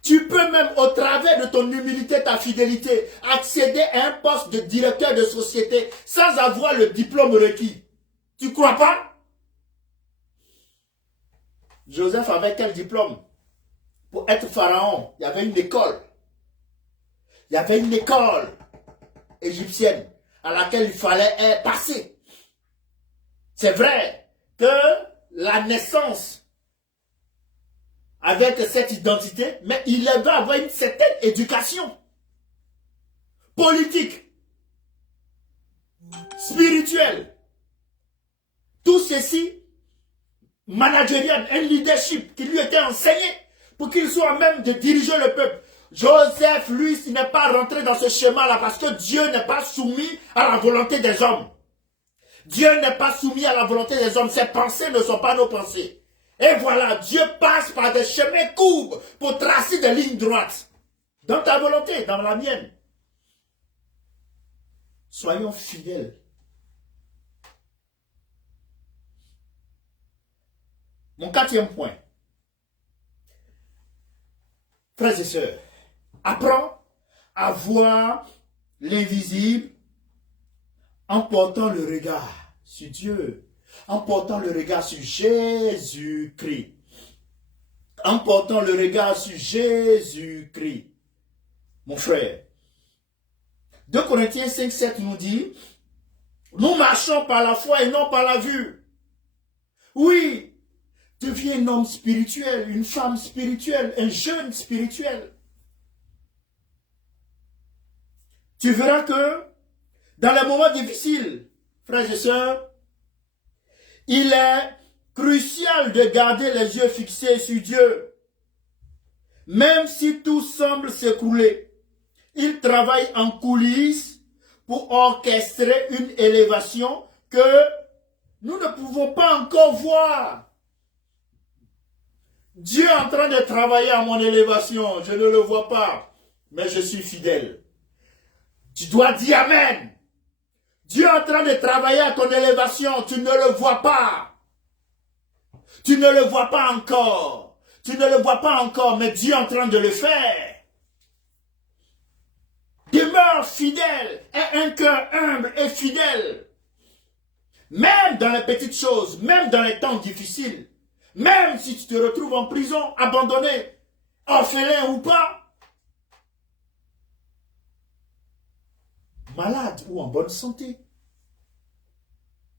Tu peux même, au travers de ton humilité, ta fidélité, accéder à un poste de directeur de société sans avoir le diplôme requis. Tu ne crois pas? Joseph avait quel diplôme? Pour être pharaon, il y avait une école. Il y avait une école égyptienne à laquelle il fallait passer. C'est vrai que la naissance avec cette identité, mais il va avoir une certaine éducation politique, spirituelle. Tout ceci, managérial, un leadership qui lui était enseigné pour qu'il soit même de diriger le peuple. Joseph, lui, il n'est pas rentré dans ce schéma-là parce que Dieu n'est pas soumis à la volonté des hommes. Dieu n'est pas soumis à la volonté des hommes. Ses pensées ne sont pas nos pensées. Et voilà, Dieu passe par des chemins courbes pour tracer des lignes droites. Dans ta volonté, dans la mienne. Soyons fidèles. Mon quatrième point. Frères et sœurs, apprends à voir l'invisible en portant le regard sur Dieu, en portant le regard sur Jésus-Christ. En portant le regard sur Jésus-Christ. Mon frère, 2 Corinthiens 5, 7 nous dit, nous marchons par la foi et non par la vue. Oui, deviens un homme spirituel, une femme spirituelle, un jeune spirituel. Tu verras que dans les moments difficiles, frères et sœurs, il est crucial de garder les yeux fixés sur Dieu. Même si tout semble s'écrouler, il travaille en coulisses pour orchestrer une élévation que nous ne pouvons pas encore voir. Dieu est en train de travailler à mon élévation, je ne le vois pas, mais je suis fidèle. Tu dois dire Amen. Dieu est en train de travailler à ton élévation, tu ne le vois pas. Tu ne le vois pas encore. Tu ne le vois pas encore, mais Dieu est en train de le faire. Demeure fidèle, aie un cœur humble et fidèle. Même dans les petites choses, même dans les temps difficiles, même si tu te retrouves en prison, abandonné, orphelin ou pas, malade ou en bonne santé,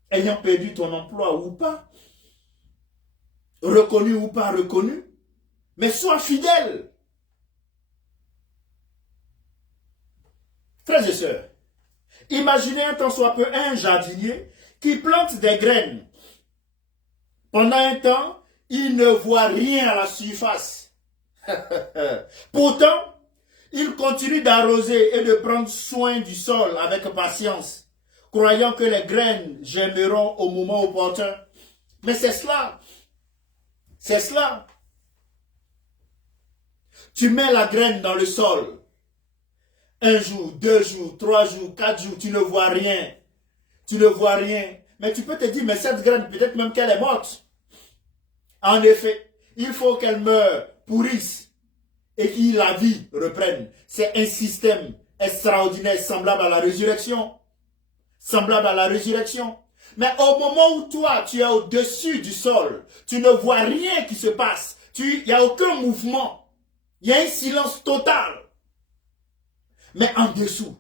ayant perdu ton emploi ou pas, reconnu ou pas reconnu, mais sois fidèle. Frères et sœurs, imaginez un tant soit peu un jardinier qui plante des graines. Pendant un temps, il ne voit rien à la surface. Pourtant, il continue d'arroser et de prendre soin du sol avec patience, croyant que les graines germeront au moment opportun. Mais c'est cela. C'est cela. Tu mets la graine dans le sol. Un jour, 2 jours, 3 jours, 4 jours, tu ne vois rien. Tu ne vois rien. Mais tu peux te dire, mais cette graine, peut-être même qu'elle est morte. En effet, il faut qu'elle meure, pourrisse, et que la vie reprenne. C'est un système extraordinaire, semblable à la résurrection. Semblable à la résurrection. Mais au moment où toi, tu es au-dessus du sol, tu ne vois rien qui se passe. Il n'y a aucun mouvement. Il y a un silence total. Mais en dessous,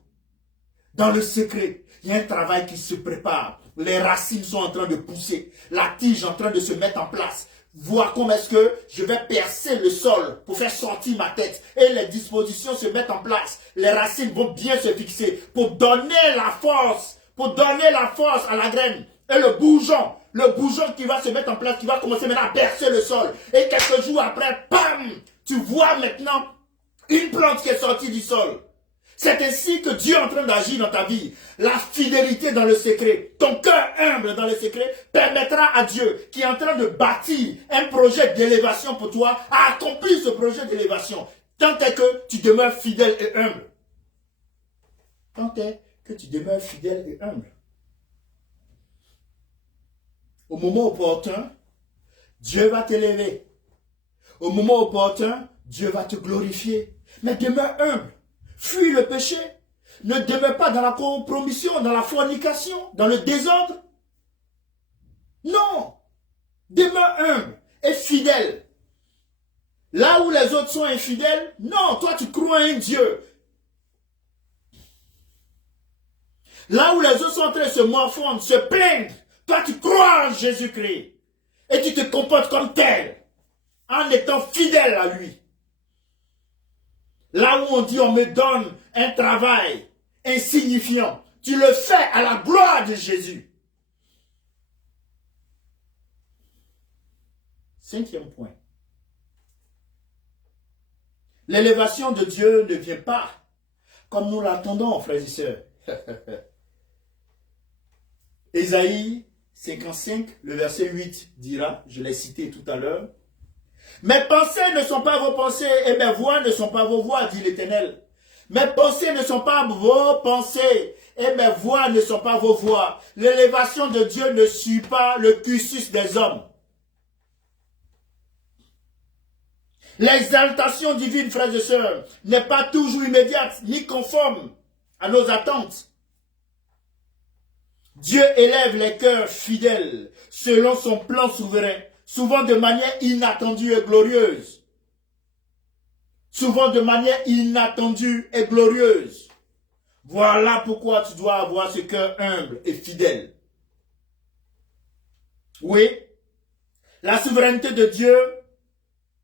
dans le secret, il y a un travail qui se prépare. Les racines sont en train de pousser. La tige est en train de se mettre en place. Voir comment est-ce que je vais percer le sol pour faire sortir ma tête. Et les dispositions se mettent en place. Les racines vont bien se fixer pour donner la force. Pour donner la force à la graine. Et le bourgeon qui va se mettre en place, qui va commencer maintenant à percer le sol. Et quelques jours après, bam, tu vois maintenant une plante qui est sortie du sol. C'est ainsi que Dieu est en train d'agir dans ta vie. La fidélité dans le secret, ton cœur humble dans le secret, permettra à Dieu, qui est en train de bâtir un projet d'élévation pour toi, à accomplir ce projet d'élévation. Tant est que tu demeures fidèle et humble. Tant est que tu demeures fidèle et humble. Au moment opportun, Dieu va t'élever. Au moment opportun, Dieu va te glorifier. Mais demeure humble. Fuis le péché. Ne demeure pas dans la compromission, dans la fornication, dans le désordre. Non. Demeure humble et fidèle. Là où les autres sont infidèles, non, toi tu crois en un Dieu. Là où les autres sont en train de se morfondre, se plaindre, toi tu crois en Jésus-Christ. Et tu te comportes comme tel, en étant fidèle à lui. Là où on dit on me donne un travail insignifiant, tu le fais à la gloire de Jésus. 5e point. L'élévation de Dieu ne vient pas comme nous l'attendons, frères et sœurs. Ésaïe 55, le verset 8 dira, je l'ai cité tout à l'heure, mes pensées ne sont pas vos pensées et mes voix ne sont pas vos voix, dit l'Éternel. Mes pensées ne sont pas vos pensées et mes voix ne sont pas vos voix. L'élévation de Dieu ne suit pas le cursus des hommes. L'exaltation divine, frères et sœurs, n'est pas toujours immédiate ni conforme à nos attentes. Dieu élève les cœurs fidèles selon son plan souverain, souvent de manière inattendue et glorieuse. Souvent de manière inattendue et glorieuse. Voilà pourquoi tu dois avoir ce cœur humble et fidèle. Oui, la souveraineté de Dieu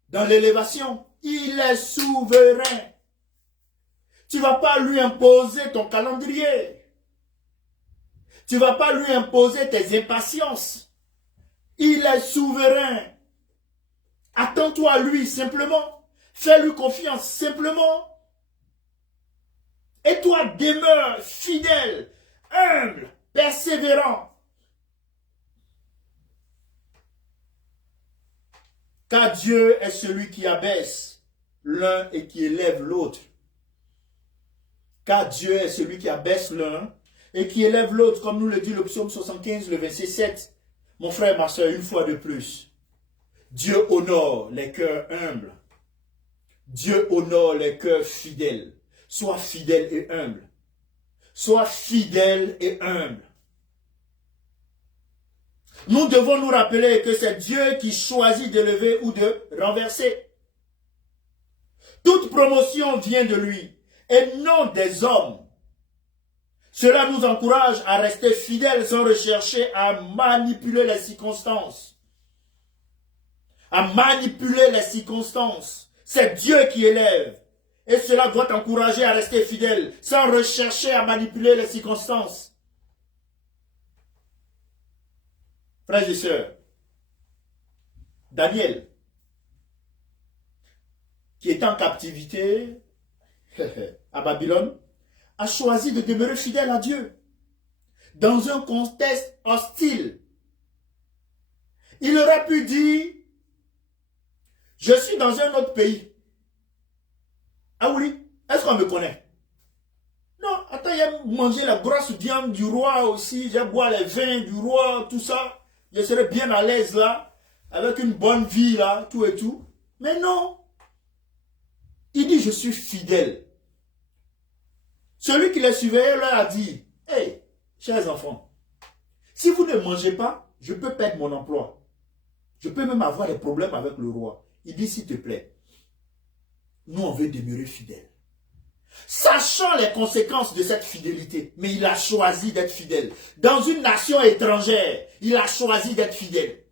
dans l'élévation, il est souverain. Tu ne vas pas lui imposer ton calendrier. Tu ne vas pas lui imposer tes impatiences. Il est souverain. Attends-toi à lui simplement. Fais-lui confiance simplement. Et toi, demeure fidèle, humble, persévérant. Car Dieu est celui qui abaisse l'un et qui élève l'autre. Car Dieu est celui qui abaisse l'un et qui élève l'autre, comme nous le dit le psaume 75, le verset 7. Mon frère, ma soeur, une fois de plus, Dieu honore les cœurs humbles. Dieu honore les cœurs fidèles. Sois fidèle et humble. Sois fidèle et humble. Nous devons nous rappeler que c'est Dieu qui choisit d'élever ou de renverser. Toute promotion vient de lui et non des hommes. Cela nous encourage à rester fidèles sans rechercher à manipuler les circonstances. À manipuler les circonstances. C'est Dieu qui élève. Et cela doit t'encourager à rester fidèle sans rechercher à manipuler les circonstances. Frères et sœurs, Daniel, qui est en captivité à Babylone, a choisi de demeurer fidèle à Dieu dans un contexte hostile. Il aurait pu dire, je suis dans un autre pays. Ah oui, est-ce qu'on me connaît? Non, attends, j'ai mangé la grosse viande du roi aussi, j'ai boire les vins du roi, tout ça. Je serai bien à l'aise là, avec une bonne vie là, tout et tout. Mais non. Il dit, je suis fidèle. Celui qui les surveillait leur a dit, hey, chers enfants, si vous ne mangez pas, je peux perdre mon emploi. Je peux même avoir des problèmes avec le roi. Il dit, s'il te plaît, nous on veut demeurer fidèles. Sachant les conséquences de cette fidélité, mais il a choisi d'être fidèle. Dans une nation étrangère, il a choisi d'être fidèle.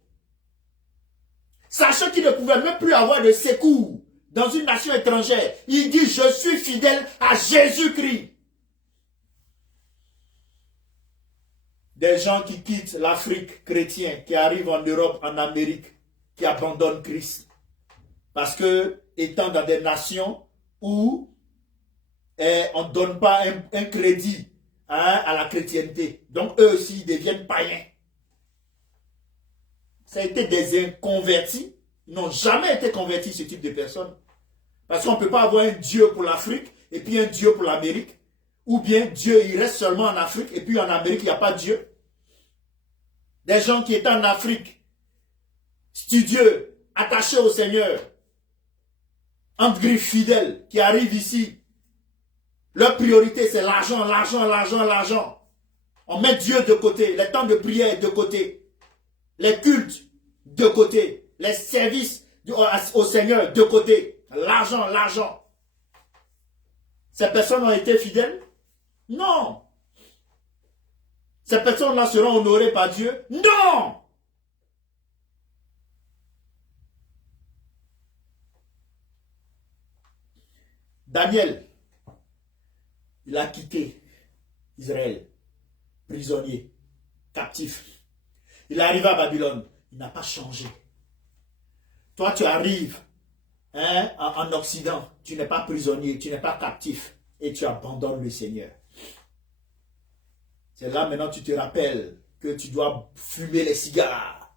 Sachant qu'il ne pouvait même plus avoir de secours dans une nation étrangère, il dit, je suis fidèle à Jésus-Christ. Des gens qui quittent l'Afrique chrétienne, qui arrivent en Europe, en Amérique, qui abandonnent Christ. Parce que, étant dans des nations où on ne donne pas un crédit à la chrétienté. Donc eux aussi deviennent païens. Ça a été des inconvertis. Ils n'ont jamais été convertis, ce type de personnes. Parce qu'on ne peut pas avoir un Dieu pour l'Afrique et puis un Dieu pour l'Amérique. Ou bien Dieu, il reste seulement en Afrique et puis en Amérique, il n'y a pas de Dieu. Des gens qui étaient en Afrique, studieux, attachés au Seigneur, entre griffes fidèles, qui arrivent ici. Leur priorité, c'est l'argent, l'argent, l'argent, l'argent. On met Dieu de côté, les temps de prière de côté, les cultes de côté, les services au Seigneur de côté. L'argent, l'argent. Ces personnes ont été fidèles? Non. Ces personnes-là seront honorées par Dieu? Non. Daniel, il a quitté Israël, prisonnier, captif. Il est arrivé à Babylone, il n'a pas changé. Toi, tu arrives en Occident, tu n'es pas prisonnier, tu n'es pas captif et tu abandonnes le Seigneur. C'est là maintenant tu te rappelles que tu dois fumer les cigares.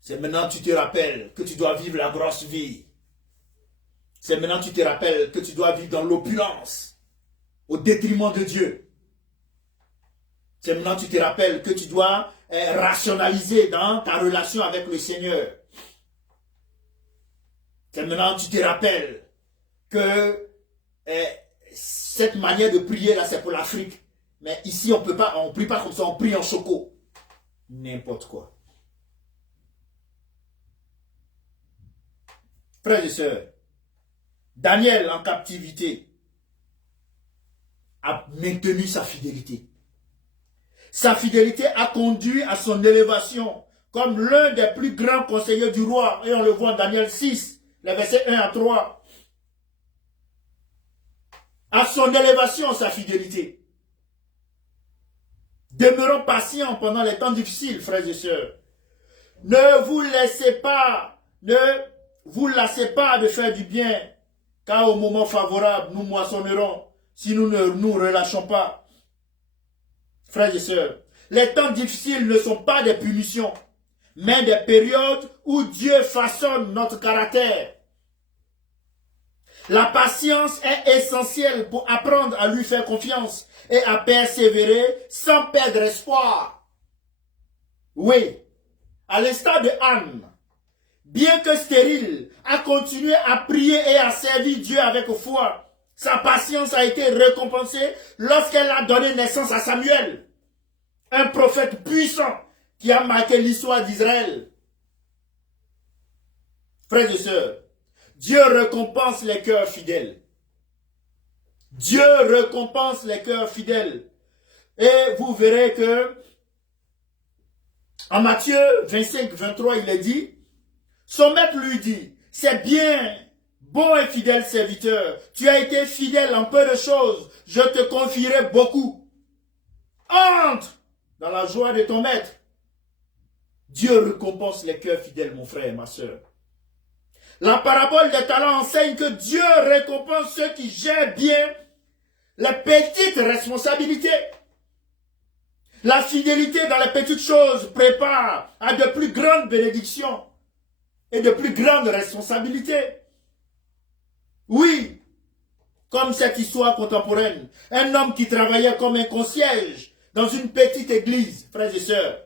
C'est maintenant tu te rappelles que tu dois vivre la grosse vie. C'est maintenant tu te rappelles que tu dois vivre dans l'opulence au détriment de Dieu. C'est maintenant tu te rappelles que tu dois rationaliser dans ta relation avec le Seigneur. C'est maintenant tu te rappelles que cette manière de prier là c'est pour l'Afrique. Mais ici on peut pas, on prie pas comme ça, on prie en choco. N'importe quoi. Frères et sœurs, Daniel en captivité a maintenu sa fidélité. Sa fidélité a conduit à son élévation comme l'un des plus grands conseillers du roi. Et on le voit en Daniel 6, les versets 1 à 3. À son élévation, sa fidélité. Demeurons patients pendant les temps difficiles, frères et sœurs. Ne vous lassez pas de faire du bien, car au moment favorable, nous moissonnerons si nous ne nous relâchons pas. Frères et sœurs, les temps difficiles ne sont pas des punitions, mais des périodes où Dieu façonne notre caractère. La patience est essentielle pour apprendre à lui faire confiance et à persévérer sans perdre espoir. Oui, à l'instar de Anne, bien que stérile, a continué à prier et à servir Dieu avec foi. Sa patience a été récompensée lorsqu'elle a donné naissance à Samuel, un prophète puissant qui a marqué l'histoire d'Israël. Frères et sœurs, Dieu récompense les cœurs fidèles. Dieu récompense les cœurs fidèles. Et vous verrez que en Matthieu 25, 23, il est dit, son maître lui dit, c'est bien, bon et fidèle serviteur, tu as été fidèle en peu de choses, je te confierai beaucoup. Entre dans la joie de ton maître. Dieu récompense les cœurs fidèles, mon frère et ma soeur. La parabole des talents enseigne que Dieu récompense ceux qui gèrent bien les petites responsabilités. La fidélité dans les petites choses prépare à de plus grandes bénédictions et de plus grandes responsabilités. Oui, comme cette histoire contemporaine. Un homme qui travaillait comme un concierge dans une petite église, frères et sœurs.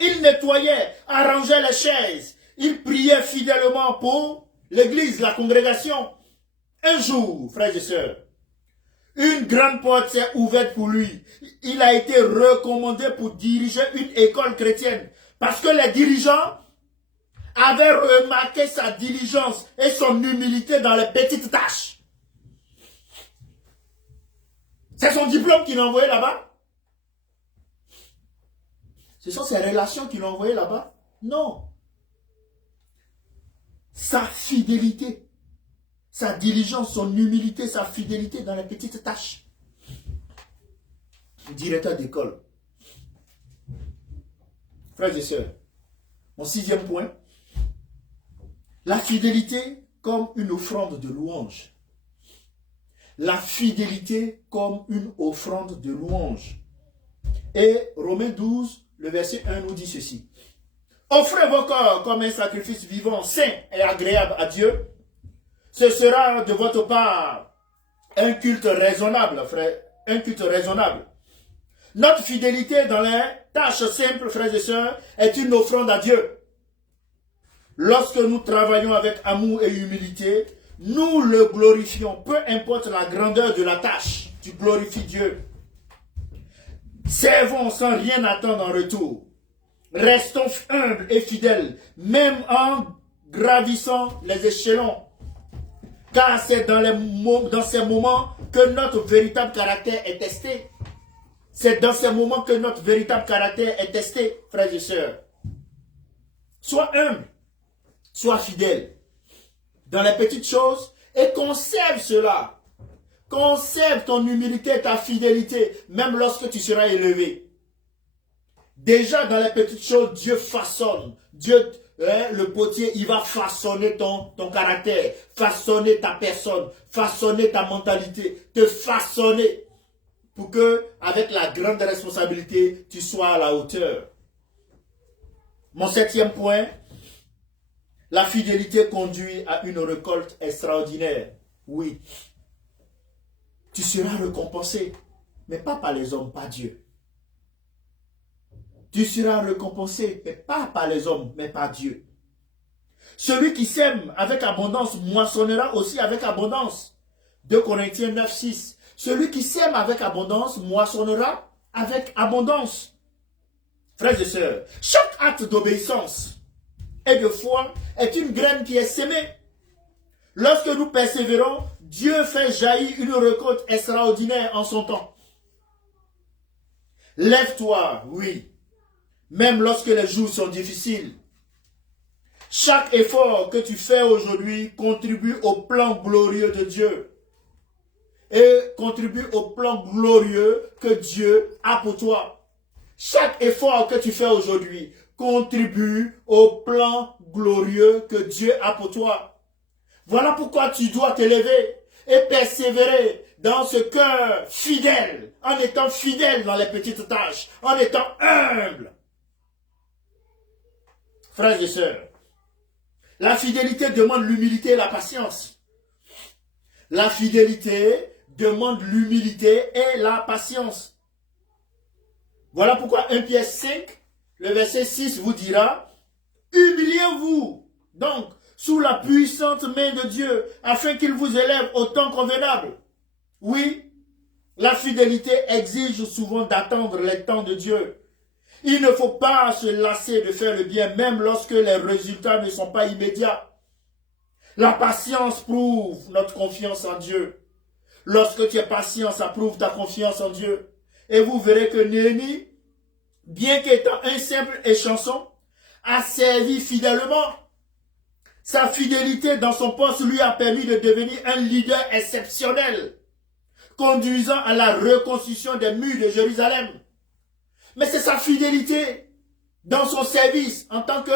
Il nettoyait, arrangeait les chaises. Il priait fidèlement pour l'église, la congrégation. Un jour, frères et sœurs, une grande porte s'est ouverte pour lui. Il a été recommandé pour diriger une école chrétienne. Parce que les dirigeants avaient remarqué sa diligence et son humilité dans les petites tâches. C'est son diplôme qui l'a envoyé là-bas? Ce sont ses relations qui l'ont envoyé là-bas? Non. Sa fidélité, sa diligence, son humilité, sa fidélité dans les petites tâches. Directeur d'école. Frères et sœurs, mon 6e point, la fidélité comme une offrande de louange. La fidélité comme une offrande de louange. Et Romains 12, le verset 1 nous dit ceci. Offrez vos corps comme un sacrifice vivant, saint et agréable à Dieu. Ce sera de votre part un culte raisonnable, frère, un culte raisonnable. Notre fidélité dans les tâches simples, frères et sœurs, est une offrande à Dieu. Lorsque nous travaillons avec amour et humilité, nous le glorifions, peu importe la grandeur de la tâche. Tu glorifies Dieu. Servons sans rien attendre en retour. Restons humbles et fidèles, même en gravissant les échelons. Car c'est dans ces moments que notre véritable caractère est testé. C'est dans ces moments que notre véritable caractère est testé, frères et sœurs. Sois humble, sois fidèle dans les petites choses et conserve cela. Conserve ton humilité, ta fidélité, même lorsque tu seras élevé. Déjà dans les petites choses, Dieu façonne. Dieu, le potier, il va façonner ton caractère, façonner ta personne, façonner ta mentalité, te façonner pour que, avec la grande responsabilité, tu sois à la hauteur. Mon 7e point, la fidélité conduit à une récolte extraordinaire. Oui. Tu seras récompensé, mais pas par les hommes, par Dieu. Tu seras récompensé, mais pas par les hommes, mais par Dieu. Celui qui sème avec abondance moissonnera aussi avec abondance. 2 Corinthiens 9, 6. Celui qui sème avec abondance moissonnera avec abondance. Frères et sœurs, chaque acte d'obéissance et de foi est une graine qui est sémée. Lorsque nous persévérons, Dieu fait jaillir une récolte extraordinaire en son temps. Lève-toi, oui, même lorsque les jours sont difficiles. Chaque effort que tu fais aujourd'hui contribue au plan glorieux de Dieu. Et contribue au plan glorieux que Dieu a pour toi. Chaque effort que tu fais aujourd'hui contribue au plan glorieux que Dieu a pour toi. Voilà pourquoi tu dois t'élever et persévérer dans ce cœur fidèle, en étant fidèle dans les petites tâches, en étant humble. Frères et sœurs, la fidélité demande l'humilité et la patience. La fidélité demande l'humilité et la patience. Voilà pourquoi 1 Pierre 5, le verset 6 vous dira, humiliez-vous donc sous la puissante main de Dieu, afin qu'il vous élève au temps convenable. Oui, la fidélité exige souvent d'attendre les temps de Dieu. Il ne faut pas se lasser de faire le bien, même lorsque les résultats ne sont pas immédiats. La patience prouve notre confiance en Dieu. Lorsque tu es patient, ça prouve ta confiance en Dieu. Et vous verrez que Néhémie, bien qu'étant un simple échanson, a servi fidèlement. Sa fidélité dans son poste lui a permis de devenir un leader exceptionnel, conduisant à la reconstruction des murs de Jérusalem. Mais c'est sa fidélité dans son service en tant que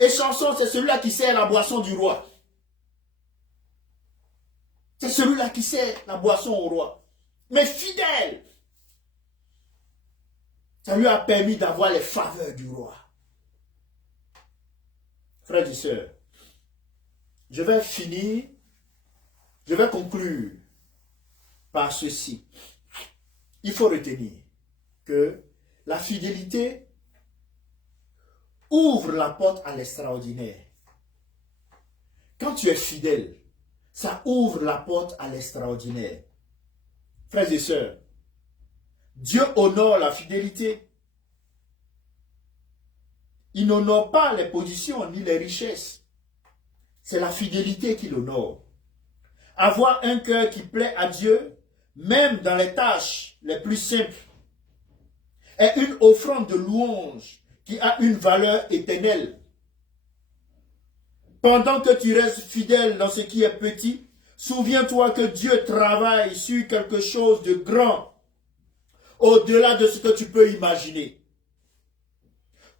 échanson, c'est celui-là qui sert la boisson du roi. C'est celui-là qui sert la boisson au roi. Mais fidèle, ça lui a permis d'avoir les faveurs du roi. Frères et sœurs, je vais finir, je vais conclure par ceci. Il faut retenir que la fidélité ouvre la porte à l'extraordinaire. Quand tu es fidèle, ça ouvre la porte à l'extraordinaire. Frères et sœurs, Dieu honore la fidélité. Il n'honore pas les positions ni les richesses. C'est la fidélité qui l'honore. Avoir un cœur qui plaît à Dieu, même dans les tâches les plus simples, est une offrande de louange qui a une valeur éternelle. Pendant que tu restes fidèle dans ce qui est petit, souviens-toi que Dieu travaille sur quelque chose de grand, au-delà de ce que tu peux imaginer.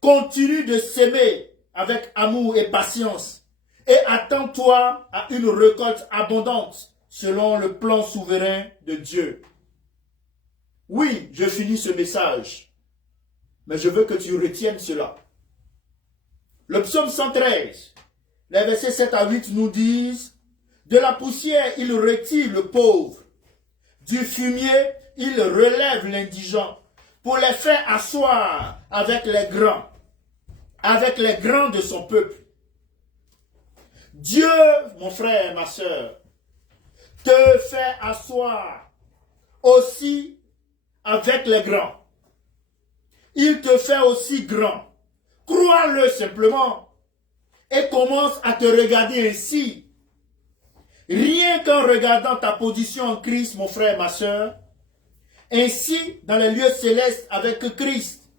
Continue de s'aimer avec amour et patience et attends-toi à une récolte abondante selon le plan souverain de Dieu. Oui, je finis ce message, mais je veux que tu retiennes cela. Le psaume 113, les versets 7 à 8 nous disent: de la poussière, il retire le pauvre. Du fumier, il relève l'indigent pour les faire asseoir avec les grands de son peuple. Dieu, mon frère, ma soeur, te fait asseoir aussi avec les grands. Il te fait aussi grand. Crois-le simplement et commence à te regarder ainsi. Rien qu'en regardant ta position en Christ, mon frère, ma soeur, ainsi dans les lieux célestes avec Christ,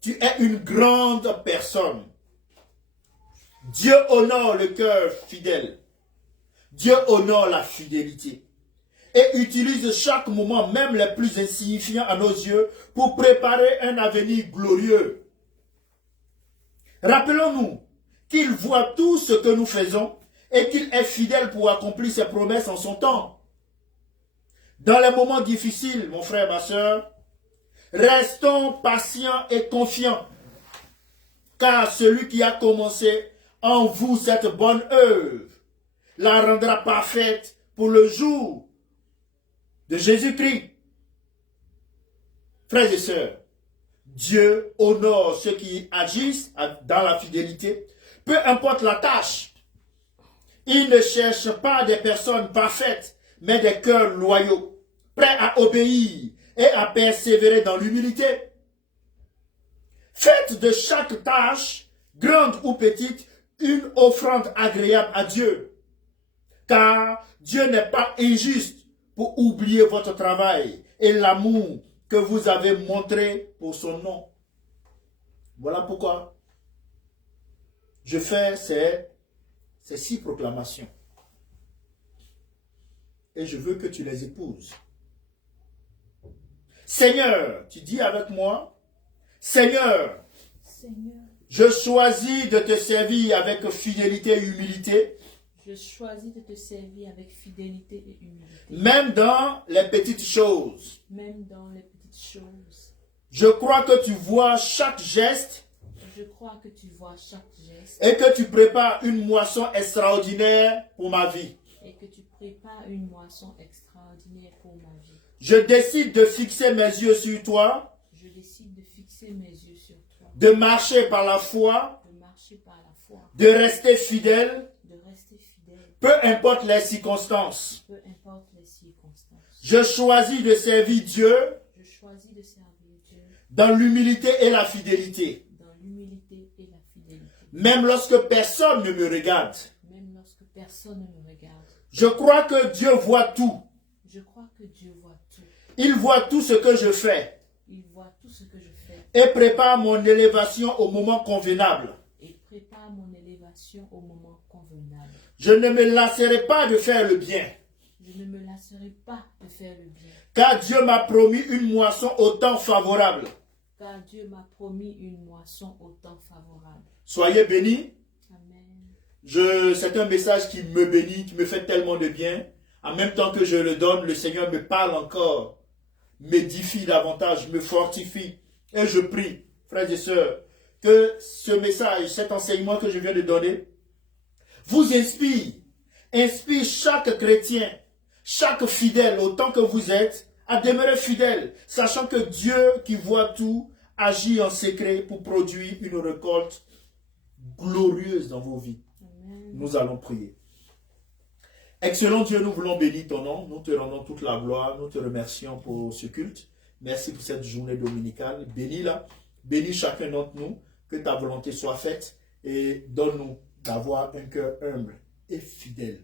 tu es une grande personne. Dieu honore le cœur fidèle. Dieu honore la fidélité. Et utilise chaque moment, même les plus insignifiants à nos yeux, pour préparer un avenir glorieux. Rappelons-nous qu'il voit tout ce que nous faisons et qu'il est fidèle pour accomplir ses promesses en son temps. Dans les moments difficiles, mon frère, ma soeur, restons patients et confiants, car celui qui a commencé en vous cette bonne œuvre la rendra parfaite pour le jour de Jésus-Christ. Frères et sœurs, Dieu honore ceux qui agissent dans la fidélité, peu importe la tâche. Il ne cherche pas des personnes parfaites, mais des cœurs loyaux, prêts à obéir et à persévérer dans l'humilité. Faites de chaque tâche, grande ou petite, une offrande agréable à Dieu. Car Dieu n'est pas injuste pour oublier votre travail et l'amour que vous avez montré pour son nom. Voilà pourquoi je fais ces 6 proclamations. Et je veux que tu les épouses. Seigneur, tu dis avec moi, Seigneur, je choisis de te servir avec fidélité et humilité. Je choisis de te servir avec fidélité et humilité. Même dans les petites choses. Même dans les petites choses. Je crois que tu vois chaque geste. Je crois que tu vois chaque geste. Et que tu prépares une moisson extraordinaire pour ma vie. Et que tu prépares une moisson extraordinaire pour ma vie. Je décide de fixer mes yeux sur toi. Je décide de fixer mes yeux sur toi. De marcher par la foi. De marcher par la foi. De rester fidèle. De rester fidèle. Peu importe les circonstances. Peu importe les circonstances. Je choisis de servir Dieu. Je choisis de servir Dieu. Dans l'humilité et la fidélité. Dans l'humilité et la fidélité. Même lorsque personne ne me regarde. Même lorsque personne ne me regarde. Je crois que Dieu voit tout. Je crois que Dieu voit tout. Il voit tout ce que je fais. Il voit tout ce que je fais. Et prépare mon élévation au moment convenable. Et prépare mon élévation au moment convenable. Je ne me lasserai pas de faire le bien. Je ne me lasserai pas de faire le bien. Car Dieu m'a promis une moisson au temps favorable. Car Dieu m'a promis une moisson au temps favorable. Soyez bénis. Amen. C'est un message qui me bénit, qui me fait tellement de bien. En même temps que je le donne, le Seigneur me parle encore, m'édifie davantage, me fortifie. Et je prie, frères et sœurs, que ce message, cet enseignement que je viens de donner, vous inspire chaque chrétien chaque fidèle, autant que vous êtes, à demeurer fidèle, sachant que Dieu qui voit tout agit en secret pour produire une récolte glorieuse dans vos vies. Amen. Nous allons prier. Excellent Dieu, nous voulons bénir ton nom. Nous te rendons toute la gloire. Nous te remercions pour ce culte. Merci pour cette journée dominicale. Bénis-la. Bénis chacun d'entre nous. Que ta volonté soit faite. Et donne-nous d'avoir un cœur humble et fidèle.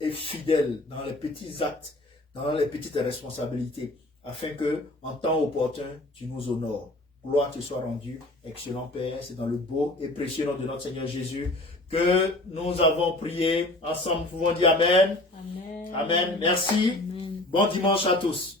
Et fidèle dans les petits actes, dans les petites responsabilités. Afin que, en temps opportun, tu nous honores. Gloire te soit rendue. Excellent Père. C'est dans le beau et précieux nom de notre Seigneur Jésus que nous avons prié ensemble. Nous pouvons dire Amen. Amen. Amen. Merci. Amen. Bon dimanche à tous.